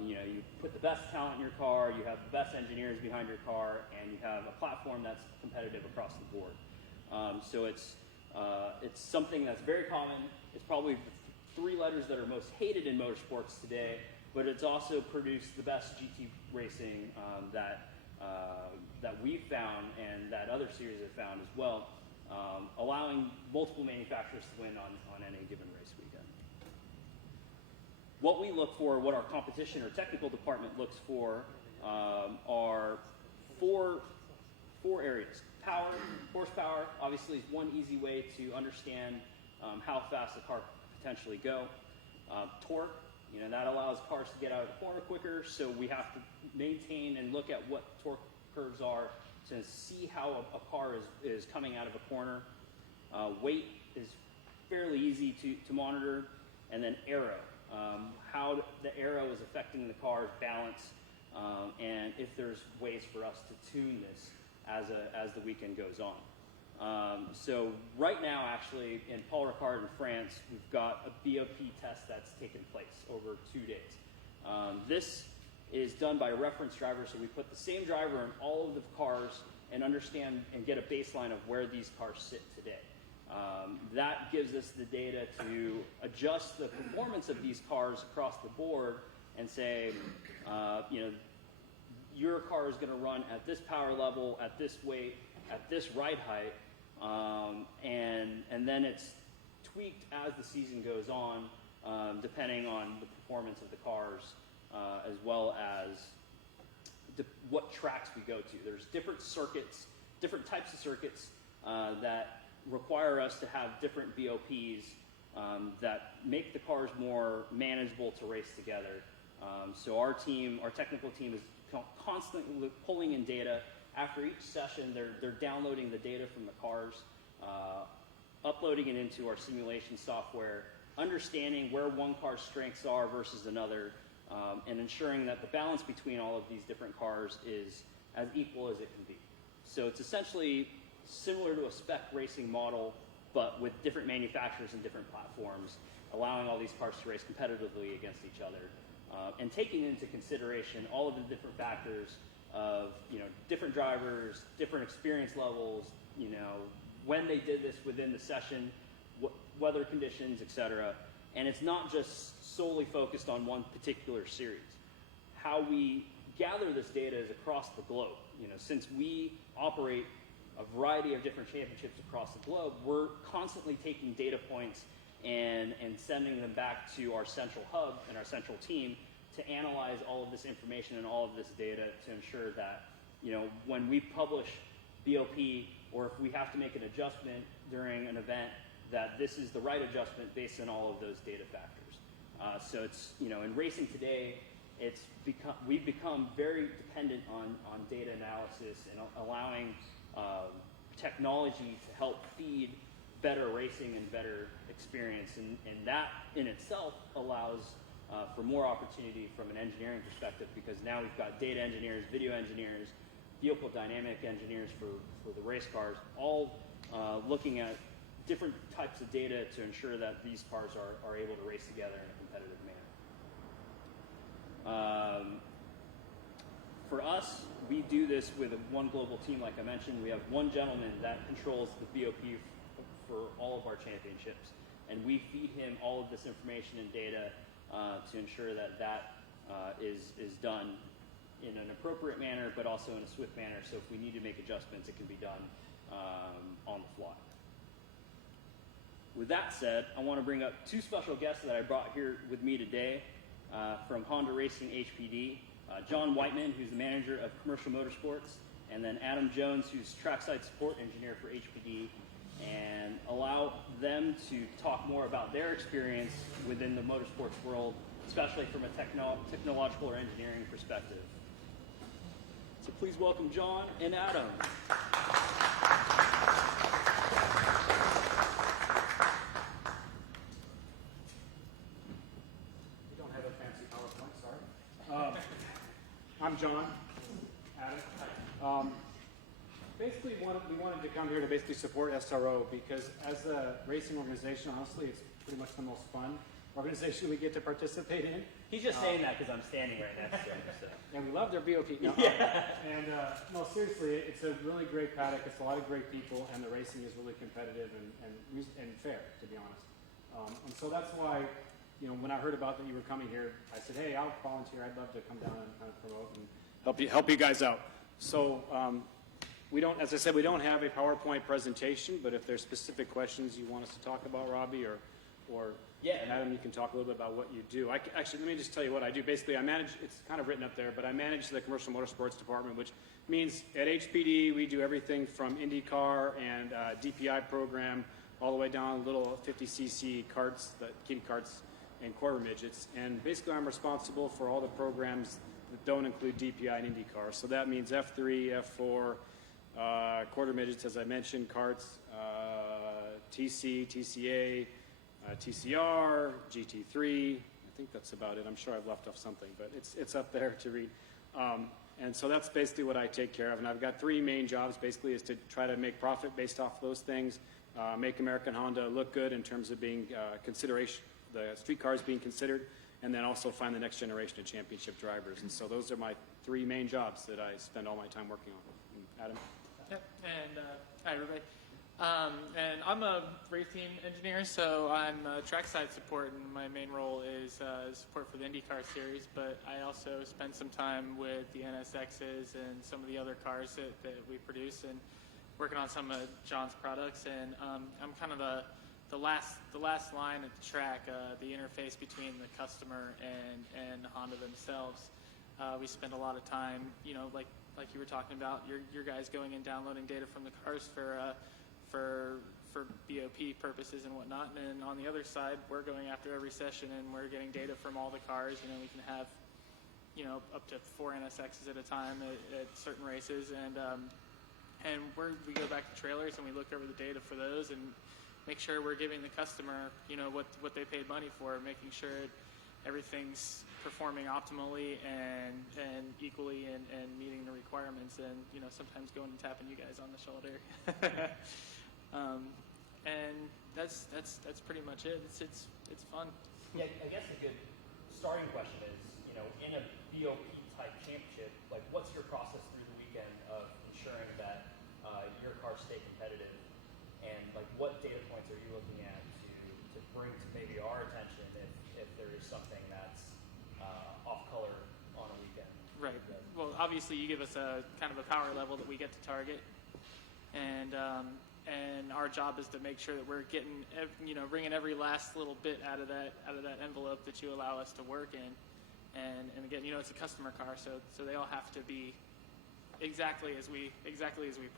You know, you put the best talent in your car, you have the best engineers behind your car, and you have a platform that's competitive across the board. So it's something that's very common. It's probably the three letters that are most hated in motorsports today, but it's also produced the best GT racing that we've found and that other series have found as well, allowing multiple manufacturers to win on any given race weekend. What we look for, what our competition or technical department looks for, are four areas. Power, horsepower, obviously is one easy way to understand how fast a car could potentially go. Torque, you know, that allows cars to get out of the corner quicker, so we have to maintain and look at what torque curves are to see how a car is coming out of a corner. Weight is fairly easy to monitor. And then aero, how the aero is affecting the car's balance, and if there's ways for us to tune this as the weekend goes on. So right now, actually, in Paul Ricard in France, we've got a BOP test that's taken place over 2 days. This is done by a reference driver, so we put the same driver in all of the cars and understand and get a baseline of where these cars sit today. That gives us the data to adjust the performance of these cars across the board and say, you know, your car is going to run at this power level, at this weight, at this ride height, and then it's tweaked as the season goes on, depending on the performance of the cars, as well as what tracks we go to. There's different circuits, different types of circuits that require us to have different BOPs that make the cars more manageable to race together. So our technical team is constantly pulling in data. After each session, they're downloading the data from the cars, uploading it into our simulation software, understanding where one car's strengths are versus another, and ensuring that the balance between all of these different cars is as equal as it can be. So it's essentially similar to a spec racing model, but with different manufacturers and different platforms, allowing all these cars to race competitively against each other, and taking into consideration all of the different factors of, you know, different drivers, different experience levels, you know, when they did this within the session, weather conditions, etc. And it's not just solely focused on one particular series. How we gather this data is across the globe. You know, since we operate a variety of different championships across the globe, we're constantly taking data points and sending them back to our central hub and our central team to analyze all of this information and all of this data to ensure that, you know, when we publish BOP or if we have to make an adjustment during an event, that this is the right adjustment based on all of those data factors. So it's, you know, in racing today, we've become very dependent on data analysis and allowing technology to help feed better racing and better experience, and that in itself allows for more opportunity from an engineering perspective, because now we've got data engineers, video engineers, vehicle dynamic engineers for the race cars, all looking at different types of data to ensure that these cars are able to race together in a competitive manner. For us, we do this with one global team, like I mentioned. We have one gentleman that controls the BOP for all of our championships, and we feed him all of this information and data to ensure that is done in an appropriate manner, but also in a swift manner. So if we need to make adjustments, it can be done on the fly. With that said, I want to bring up two special guests that I brought here with me today from Honda Racing HPD. John Whiteman, who's the manager of commercial motorsports, and then Adam Jones, who's trackside support engineer for HPD, and allow them to talk more about their experience within the motorsports world especially from a technological or engineering perspective. So please welcome John and Adam. We don't have a fancy PowerPoint, sorry. I'm John. Adam. Basically, we wanted to come here to basically support SRO because as a racing organization, honestly, it's pretty much the most fun organization we get to participate in. He's just saying that because I'm standing right next to him. So. And we love their BOP. No, and no, seriously, it's a really great paddock. It's a lot of great people, and the racing is really competitive and fair, to be honest. And so that's why, you know, when I heard about that you were coming here, I said, hey, I'll volunteer. I'd love to come down and kind of promote and help you guys out. So we don't, as I said, we don't have a PowerPoint presentation, but if there's specific questions you want us to talk about, Robbie, or yeah, Adam, you can talk a little bit about what you do. Actually, let me just tell you what I do. Basically, I manage, it's kind of written up there, but I manage the commercial motorsports department, which means at HPD, we do everything from IndyCar and DPI program all the way down little 50cc karts, the kiddie karts and quarter midgets. And basically, I'm responsible for all the programs that don't include DPI and IndyCar. So that means F3, F4, quarter midgets, as I mentioned, karts, TC, TCA, TCR, GT3. I think that's about it. I'm sure I've left off something, but it's up there to read. And so that's basically what I take care of. And I've got three main jobs, basically, is to try to make profit based off those things, make American Honda look good in terms of being consideration, the street cars being considered, and then also find the next generation of championship drivers. And so those are my three main jobs that I spend all my time working on. Adam? Yep, and hi everybody. And I'm a race team engineer, so I'm trackside support, and my main role is support for the IndyCar series, but I also spend some time with the NSXs and some of the other cars that we produce, and working on some of John's products, and I'm kind of the last line at the track, the interface between the customer and Honda themselves. We spend a lot of time, you know, like you were talking about, your guys going and downloading data from the cars for BOP purposes and whatnot, and then on the other side, we're going after every session and we're getting data from all the cars. You know, we can have, you know, up to 4 NSXs at a time at certain races, and we go back to trailers and we look over the data for those and make sure we're giving the customer, you know, what they paid money for, making sure everything's performing optimally and equally and meeting the requirements, and, you know, sometimes going and tapping you guys on the shoulder. And that's pretty much it. It's fun. Yeah, I guess a good starting question is, you know, in a BOP type championship, like what's your process through the weekend of ensuring that your cars stay competitive, and like what data points are you looking at to bring to maybe our attention if there is something that's off color on a weekend? Right. Well, obviously you give us a kind of a power level that we get to target, and our job is to make sure that we're getting, you know, bringing every last little bit out of that envelope that you allow us to work in, and again, you know, it's a customer car, so they all have to be exactly as we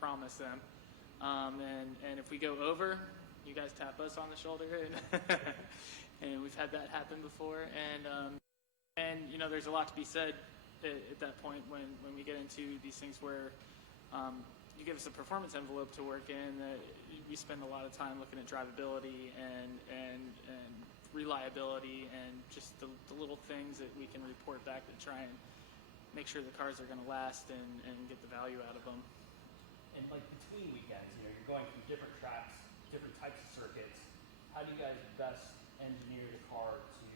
promise them, and if we go over, you guys tap us on the shoulder, and we've had that happen before, and you know, there's a lot to be said at that point when we get into these things where you give us a performance envelope to work in. We spend a lot of time looking at drivability and reliability and just the little things that we can report back to try and make sure the cars are going to last and get the value out of them. And like between weekends, you know, you're going through different tracks, different types of circuits. How do you guys best engineer the car to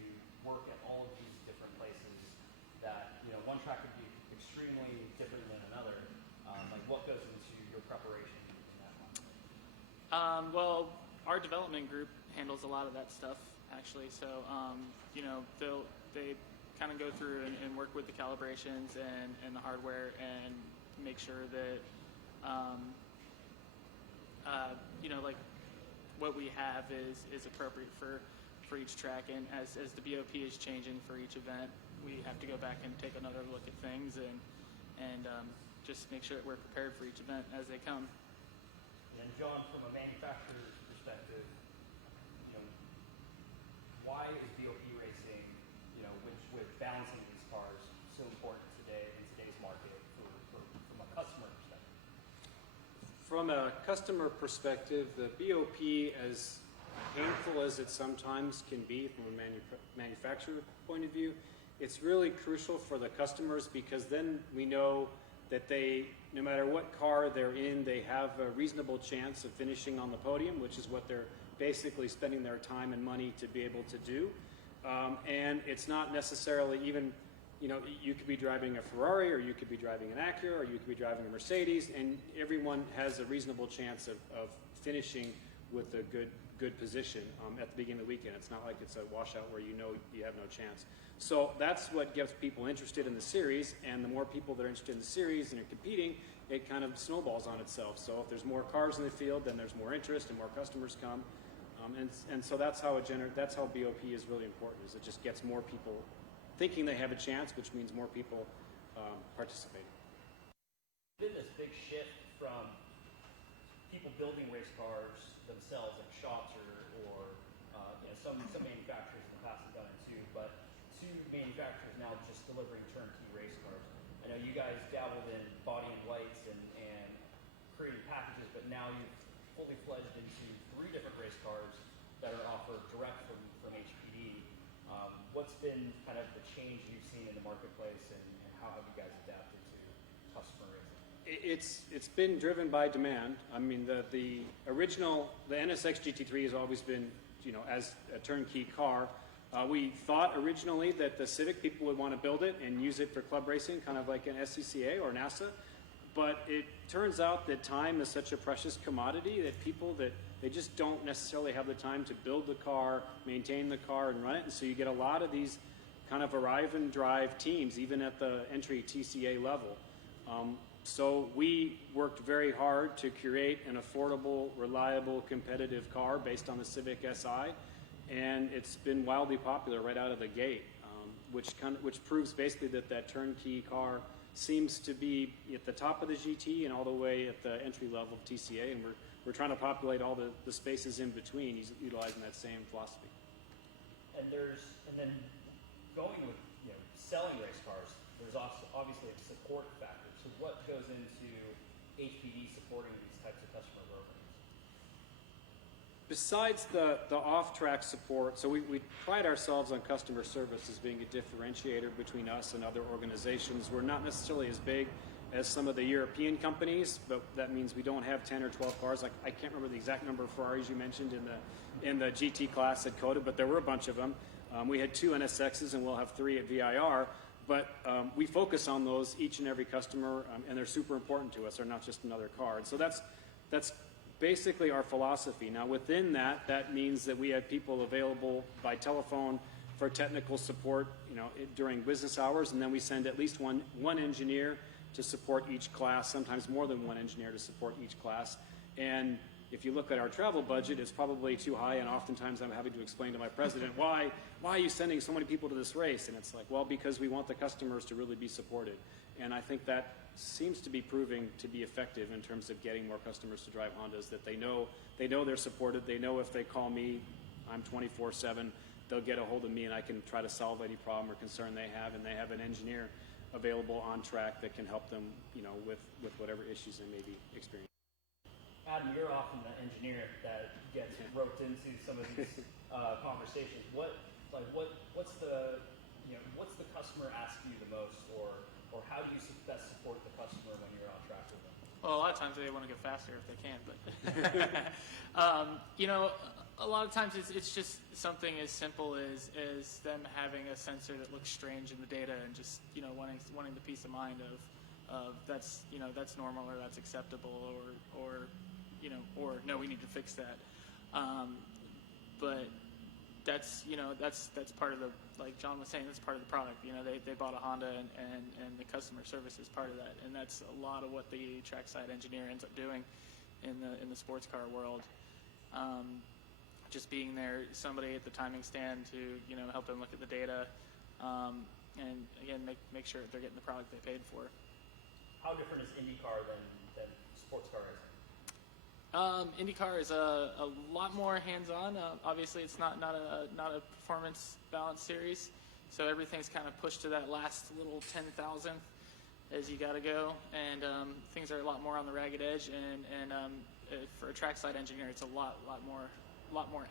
work at all of these different places that, you know, one track could be extremely different than another? Like what goes into your preparation in that one? Well, our development group handles a lot of that stuff, actually. So, you know, they kind of go through and work with the calibrations and the hardware and make sure that, you know, like what we have is appropriate for each track. And as the BOP is changing for each event, we have to go back and take another look at things and just make sure that we're prepared for each event as they come. And John, from a manufacturer's perspective, you know, why is BOP racing, you know, with balancing these cars so important today in today's market from a customer perspective? From a customer perspective, the BOP, as painful as it sometimes can be from a manufacturer point of view, it's really crucial for the customers, because then we know that they, no matter what car they're in, they have a reasonable chance of finishing on the podium, which is what they're basically spending their time and money to be able to do. And it's not necessarily even, you know, you could be driving a Ferrari, or you could be driving an Acura, or you could be driving a Mercedes, and everyone has a reasonable chance of finishing with a good position at the beginning of the weekend. It's not like it's a washout where you know you have no chance. So that's what gets people interested in the series, and the more people that are interested in the series and are competing, it kind of snowballs on itself. So if there's more cars in the field, then there's more interest and more customers come. And so that's how that's how BOP is really important, is it just gets more people thinking they have a chance, which means more people participating. There's been this big shift from people building race cars themselves in shops, or you know, some manufacturers in the past have done it too, but to manufacturers now just delivering turnkey race cars. I know you guys dabbled in body and lights and creating packages, but now you've fully fledged into 3 different race cars that are offered direct from HPD. What's been kind of the change you've seen in the marketplace, and how have you guys adapted to customer racing? It's been driven by demand. I mean, the original, the NSX GT3 has always been, you know, as a turnkey car. We thought originally that the Civic people would want to build it and use it for club racing, kind of like an SCCA or NASA. But it turns out that time is such a precious commodity that people they just don't necessarily have the time to build the car, maintain the car, and run it. And so you get a lot of these kind of arrive and drive teams, even at the entry TCA level. So we worked very hard to create an affordable, reliable, competitive car based on the Civic SI, and it's been wildly popular right out of the gate, which proves basically that turnkey car seems to be at the top of the GT and all the way at the entry level of TCA, and we're trying to populate all the spaces in between, utilizing that same philosophy. And then going with, you know, selling race cars, there's also obviously a support factor. So what goes into HPD supporting these types of customer programs? Besides the off-track support, so we pride ourselves on customer service as being a differentiator between us and other organizations. We're not necessarily as big as some of the European companies, but that means we don't have 10 or 12 cars. Like, I can't remember the exact number of Ferraris you mentioned in the GT class at COTA, but there were a bunch of them. We had 2 NSXs, and we'll have 3 at VIR. But we focus on those, each and every customer, and they're super important to us. They're not just another car. And so that's basically our philosophy. Now, within that means that we have people available by telephone for technical support, you know, during business hours, and then we send at least one engineer to support each class, sometimes more than one engineer to support each class. And if you look at our travel budget, it's probably too high, and oftentimes I'm having to explain to my president, why are you sending so many people to this race? And it's like, well, because we want the customers to really be supported. And I think that seems to be proving to be effective in terms of getting more customers to drive Hondas, that they know they're supported. They know if they call me, I'm 24/7, they'll get a hold of me, and I can try to solve any problem or concern they have, and they have an engineer available on track that can help them, you know, with whatever issues they may be experiencing. Adam, you're often the engineer that gets roped into some of these conversations. What's the customer ask you the most, or how do you best support the customer when you're on track with them? Well, a lot of times they want to get faster if they can, but you know, a lot of times it's just something as simple as them having a sensor that looks strange in the data, and just, you know, wanting the peace of mind of that's, you know, that's normal, or that's acceptable, or you know, or no, we need to fix that. But that's, you know, that's part of the, like John was saying, that's part of the product. You know, they bought a Honda, and the customer service is part of that, and that's a lot of what the trackside engineer ends up doing in the sports car world. Just being there, somebody at the timing stand to, you know, help them look at the data, and again make sure that they're getting the product they paid for. How different is IndyCar than sports car racing? IndyCar is a lot more hands-on. Obviously, it's not a performance balance series. So everything's kind of pushed to that last little 10,000th as you got to go, and things are a lot more on the ragged edge. And for a trackside engineer, it's a lot more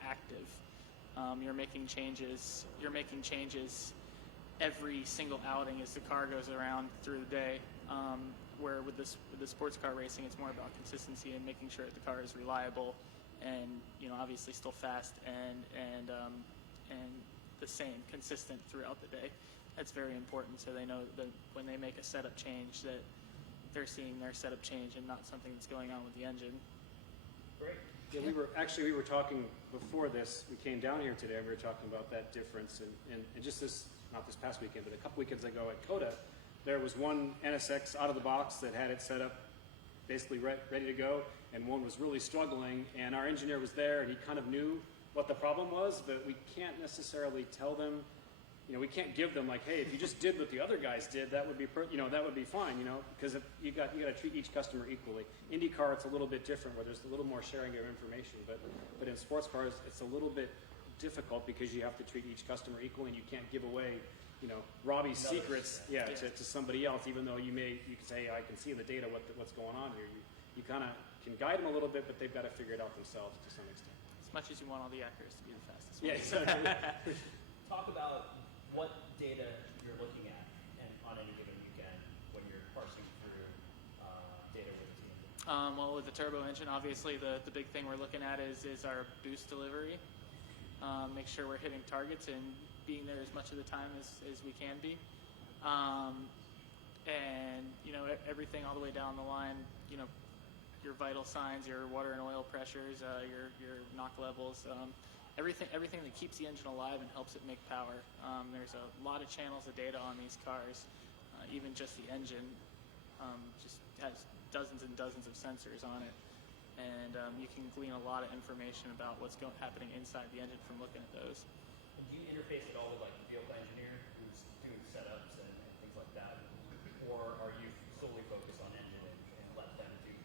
active. You're making changes. Every single outing as the car goes around through the day. Where with the sports car racing, it's more about consistency and making sure that the car is reliable, and obviously still fast and the same, consistent throughout the day. That's very important, so they know that when they make a setup change, that they're seeing their setup change and not something that's going on with the engine. Great. Yeah, we were talking before this. We came down here today and we were talking about that difference, and just not this past weekend, but a couple weekends ago at COTA, there was one NSX out of the box that had it set up basically ready to go, and one was really struggling, and our engineer was there, and he kind of knew what the problem was, but we can't necessarily tell them, we can't give them like, hey, if you just did what the other guys did, that would be that would be fine, because you got to treat each customer equally. IndyCar, it's a little bit different, where there's a little more sharing of information, but in sports cars, it's a little bit difficult because you have to treat each customer equally, and you can't give away Robbie's secrets, to somebody else, even though you can say, I can see in the data what's going on here. You kind of can guide them a little bit, but they've got to figure it out themselves to some extent. As much as you want all the actors to be the fastest. Yeah, exactly. Talk about what data you're looking at on any given weekend when you're parsing through data with the team. Well, with the turbo engine, obviously the big thing we're looking at is our boost delivery. Make sure we're hitting targets and being there as much of the time as we can be. And everything all the way down the line, your vital signs, your water and oil pressures, your knock levels, everything that keeps the engine alive and helps it make power. There's a lot of channels of data on these cars. Even just the engine just has dozens and dozens of sensors on it, and you can glean a lot of information about what's happening inside the engine from looking at those. And do you interface at all with like the vehicle engineer who's doing setups and things like that, or are you solely focused on engine and let them do?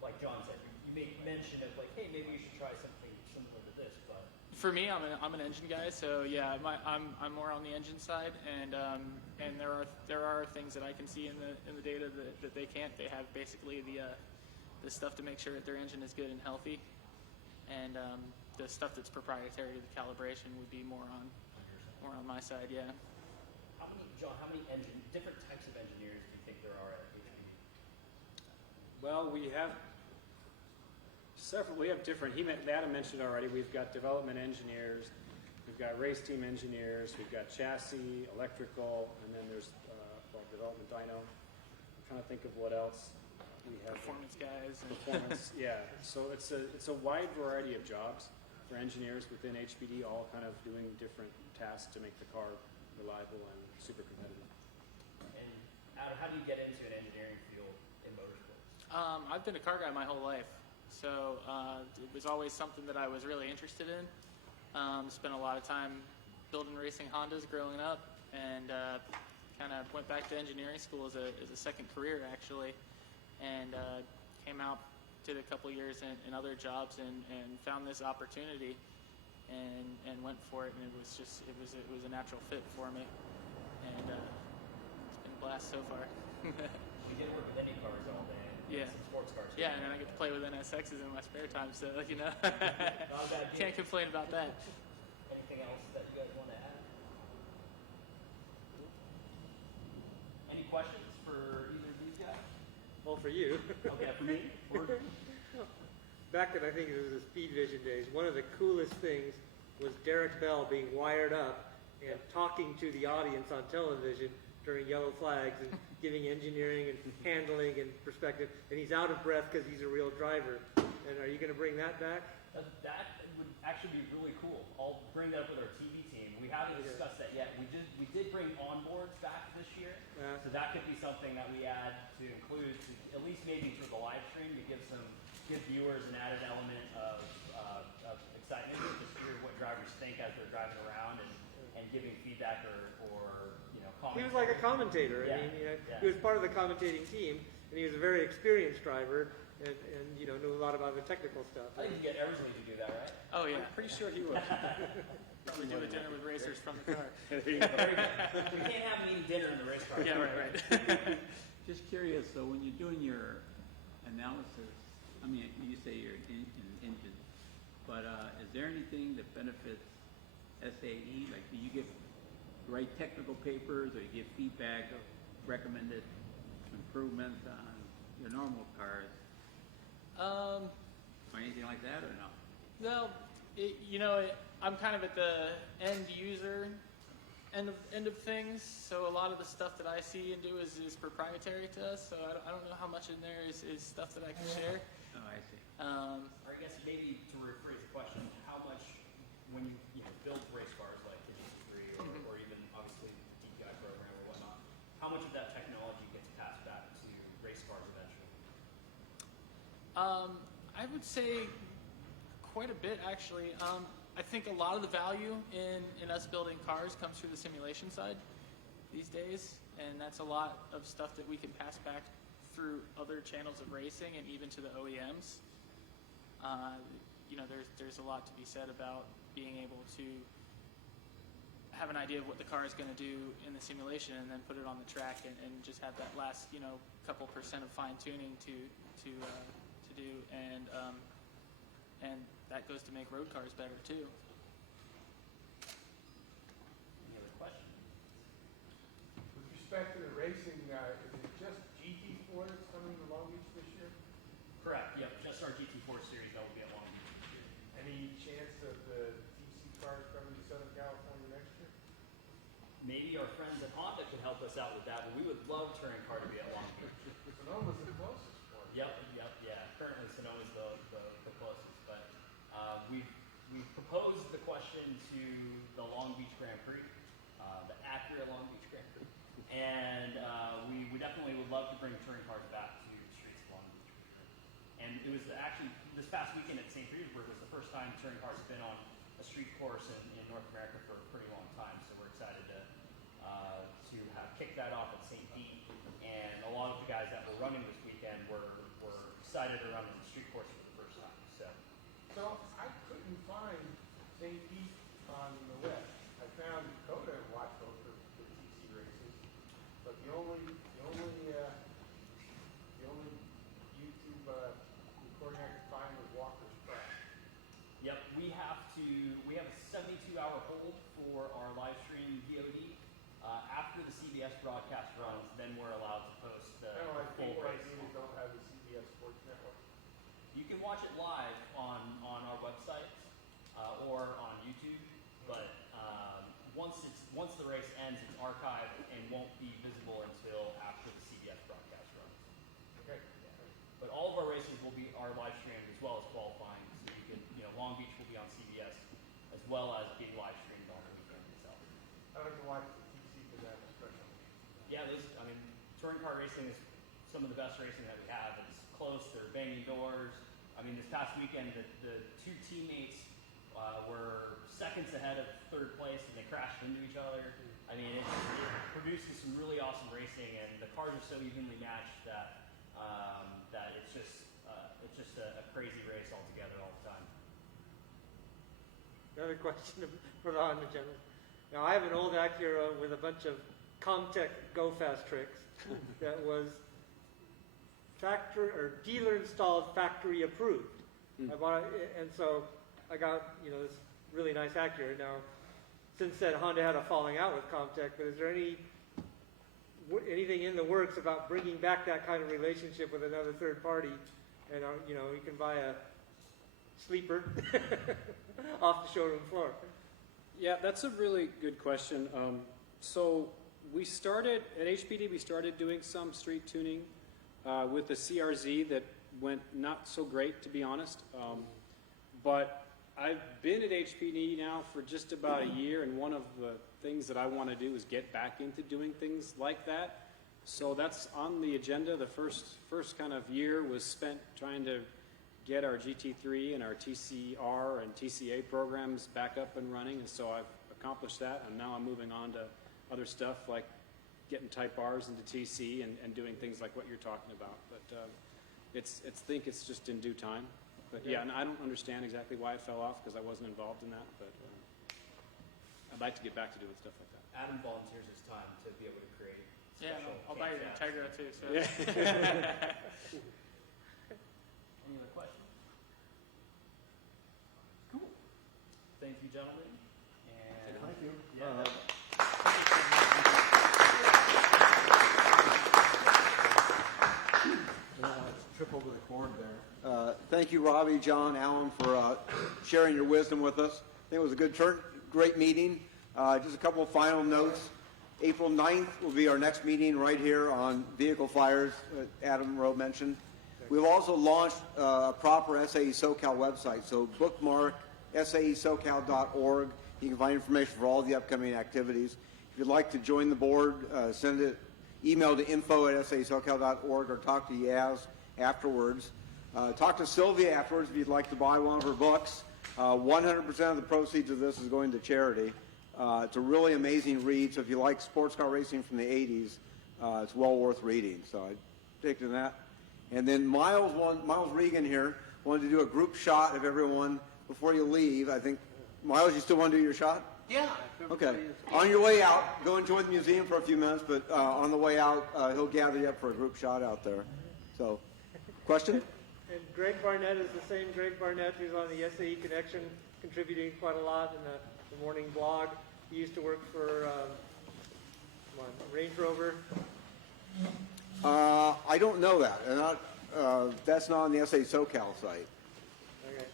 Like John said, you made mention of like, hey, maybe you should try something similar to this, but. For me, I'm an engine guy, so yeah, I'm more on the engine side, and there are things that I can see in the data that they can't. They have basically the stuff to make sure that their engine is good and healthy, and the stuff that's proprietary to the calibration would be more on my side. Yeah. How many different types of engineers do you think there are at HPD? Well, we have several. We have different. Adam mentioned already. We've got development engineers, we've got race team engineers, we've got chassis, electrical, and then there's development dyno. I'm trying to think of what else we have. Performance guys. Performance, yeah. So it's a wide variety of jobs for engineers within HPD, all kind of doing different tasks to make the car reliable and super competitive. And Adam, how do you get into an engineering field in motorsports? I've been a car guy my whole life, so it was always something that I was really interested in. Spent a lot of time building racing Hondas growing up, and kind of went back to engineering school as a second career actually, and came out, did a couple years in other jobs, and found this opportunity, and went for it, and it was a natural fit for me, and it's been a blast so far. You did work with Indy cars all day. Yeah. Some sports cars. Yeah, and I get to play with NSXs in my spare time, so Not a bad deal. can't complain about that. Anything else that you guys want to add? Any questions for either of these guys? Well, for you. Okay, for me. Back in, I think it was the Speed Vision days, one of the coolest things was Derek Bell being wired up and talking to the audience on television during yellow flags and giving engineering and handling and perspective. And he's out of breath because he's a real driver. And are you going to bring that back? That would actually be really cool. I'll bring that up with our TV team. We haven't discussed that yet. We did bring onboards back this year, so that could be something that we add to include, at least maybe through the live stream, to give viewers an added element of excitement, just hear what drivers think as they're driving around and giving feedback or He was like a commentator. Yeah. I mean, he was part of the commentating team, and he was a very experienced driver, and knew a lot about the technical stuff. I think you get Eversley to do that, right? Oh yeah. Pretty sure he would. Probably do a dinner with racers from the car. Very good. We can't have them eating dinner in the race car. Yeah, right. Just curious, so when you're doing your analysis, I mean, you say you're in engine, but is there anything that benefits SAE? Like, do you get write technical papers, or you give feedback of recommended improvements on your normal cars, or anything like that, or no? No, I'm kind of at the end user end of things, so a lot of the stuff that I see and do is proprietary to us, so I don't know how much in there is stuff that I can share. Oh, I see. Or I guess maybe to rephrase the question, how much, when you build race cars like the GT3 or even obviously DPI program or whatnot, how much of that technology gets passed back to race cars eventually? I would say quite a bit, actually. I think a lot of the value in us building cars comes through the simulation side these days, and that's a lot of stuff that we can pass back through other channels of racing and even to the OEMs. There's a lot to be said about being able to have an idea of what the car is going to do in the simulation and then put it on the track and just have that last couple percent of fine tuning to do, and that goes to make road cars better too. Any other questions? With respect to the racing, is it just GT4 that's coming to Long Beach this year? Correct. Yep. Just our GT4 series that will be at Long Beach this year. Any chance of the TC cars coming to Southern California next year? Maybe our friends at Honda could help us out with that, but we would love touring car to be at Long Beach. Sonoma's the closest for it. Yep, yeah. Currently, Sonoma's the closest, but we've proposed the question to the Long Beach Grand Prix, the Acura Long Beach Grand Prix, and we definitely would love to bring touring cars back to the streets of Long Beach. And it was actually this past weekend at St. Petersburg was the first time touring cars have been on a street course in North America for a pretty long time. So we're excited to have kicked that off at St. Pete, and a lot of the guys that were running this weekend were excited to run on the street course for the first time. So I couldn't find St. Pete on the web. I found Dakota and Watco for TC races, but the only YouTube recording I could find was Walker's Track. Yep, we have a 72-hour hold for our live stream VOD. After the CBS broadcast runs, then we're allowed to post the Kind of like full people like race. me that don't have the CBS Sports Network. You can watch it live on our website or on YouTube, but once the race ends, it's archived and won't be visible until after the CBS broadcast runs. Okay. But all of our races will be live streamed as well as qualifying, so you can Long Beach will be on CBS as well as being live streamed on the weekend itself. I like to watch the TC for that especially. Yeah, touring car racing is some of the best racing that we have. It's close, they're banging doors. I mean, this past weekend, the two teammates were seconds ahead of third place, and they crashed into each other. I mean, it produces some really awesome racing, and the cars are so evenly matched that it's just a crazy race altogether all the time. Another question for the Honda gentleman. Now, I have an old Acura with a bunch of Comtech Go Fast tricks that was dealer installed, factory approved. I bought it, and so I got this really nice Acura. Now, since then, Honda had a falling out with Comtech, but is there anything in the works about bringing back that kind of relationship with another third party? And you can buy a sleeper off the showroom floor. Yeah, that's a really good question. So we started, at HPD, we started doing some street tuning with the CRZ that went not so great, to be honest. But I've been at HPD now for just about a year, and one of the things that I want to do is get back into doing things like that. So that's on the agenda. The first kind of year was spent trying to get our GT3 and our TCR and TCA programs back up and running, and so I've accomplished that, and now I'm moving on to other stuff like getting Type Rs into TC and doing things like what you're talking about. But I think it's just in due time. But yeah, and I don't understand exactly why it fell off because I wasn't involved in that. But I'd like to get back to doing stuff like that. Adam volunteers his time to be able to create. Yeah, special I'll buy you the camp Integra too. So. Any other questions? Cool. Thank you, gentlemen. And thank you. Trip over the cord there. Thank you, Robbie, John, Alan, for sharing your wisdom with us. I think it was a good turn, great meeting. Just a couple of final notes. April 9th will be our next meeting right here on vehicle fires, Adam Rowe mentioned. We've also launched a proper SAE SoCal website, so bookmark saesocal.org. You can find information for all the upcoming activities. If you'd like to join the board, send it, email to info@saesocal.org or talk to Yaz afterwards. Talk to Sylvia afterwards if you'd like to buy one of her books. 100% of the proceeds of this is going to charity. It's a really amazing read, so if you like sports car racing from the 80s, it's well worth reading. So I'd take to that. And then Miles Regan here wanted to do a group shot of everyone before you leave. I think, Miles, you still want to do your shot? Yeah. Okay. On your way out, go enjoy the museum for a few minutes, but on the way out, he'll gather you up for a group shot out there. So, question? And Greg Barnett is the same Greg Barnett who's on the SAE Connection, contributing quite a lot in the morning blog. He used to work for Range Rover. I don't know that. And that's not on the SAE SoCal site. Okay.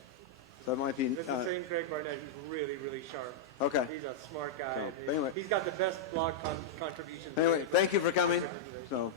So that might be. It's the same Greg Barnett. He's really, really sharp. Okay. He's a smart guy. So, anyway. He's got the best blog contributions. Anyway, thank you for coming. So.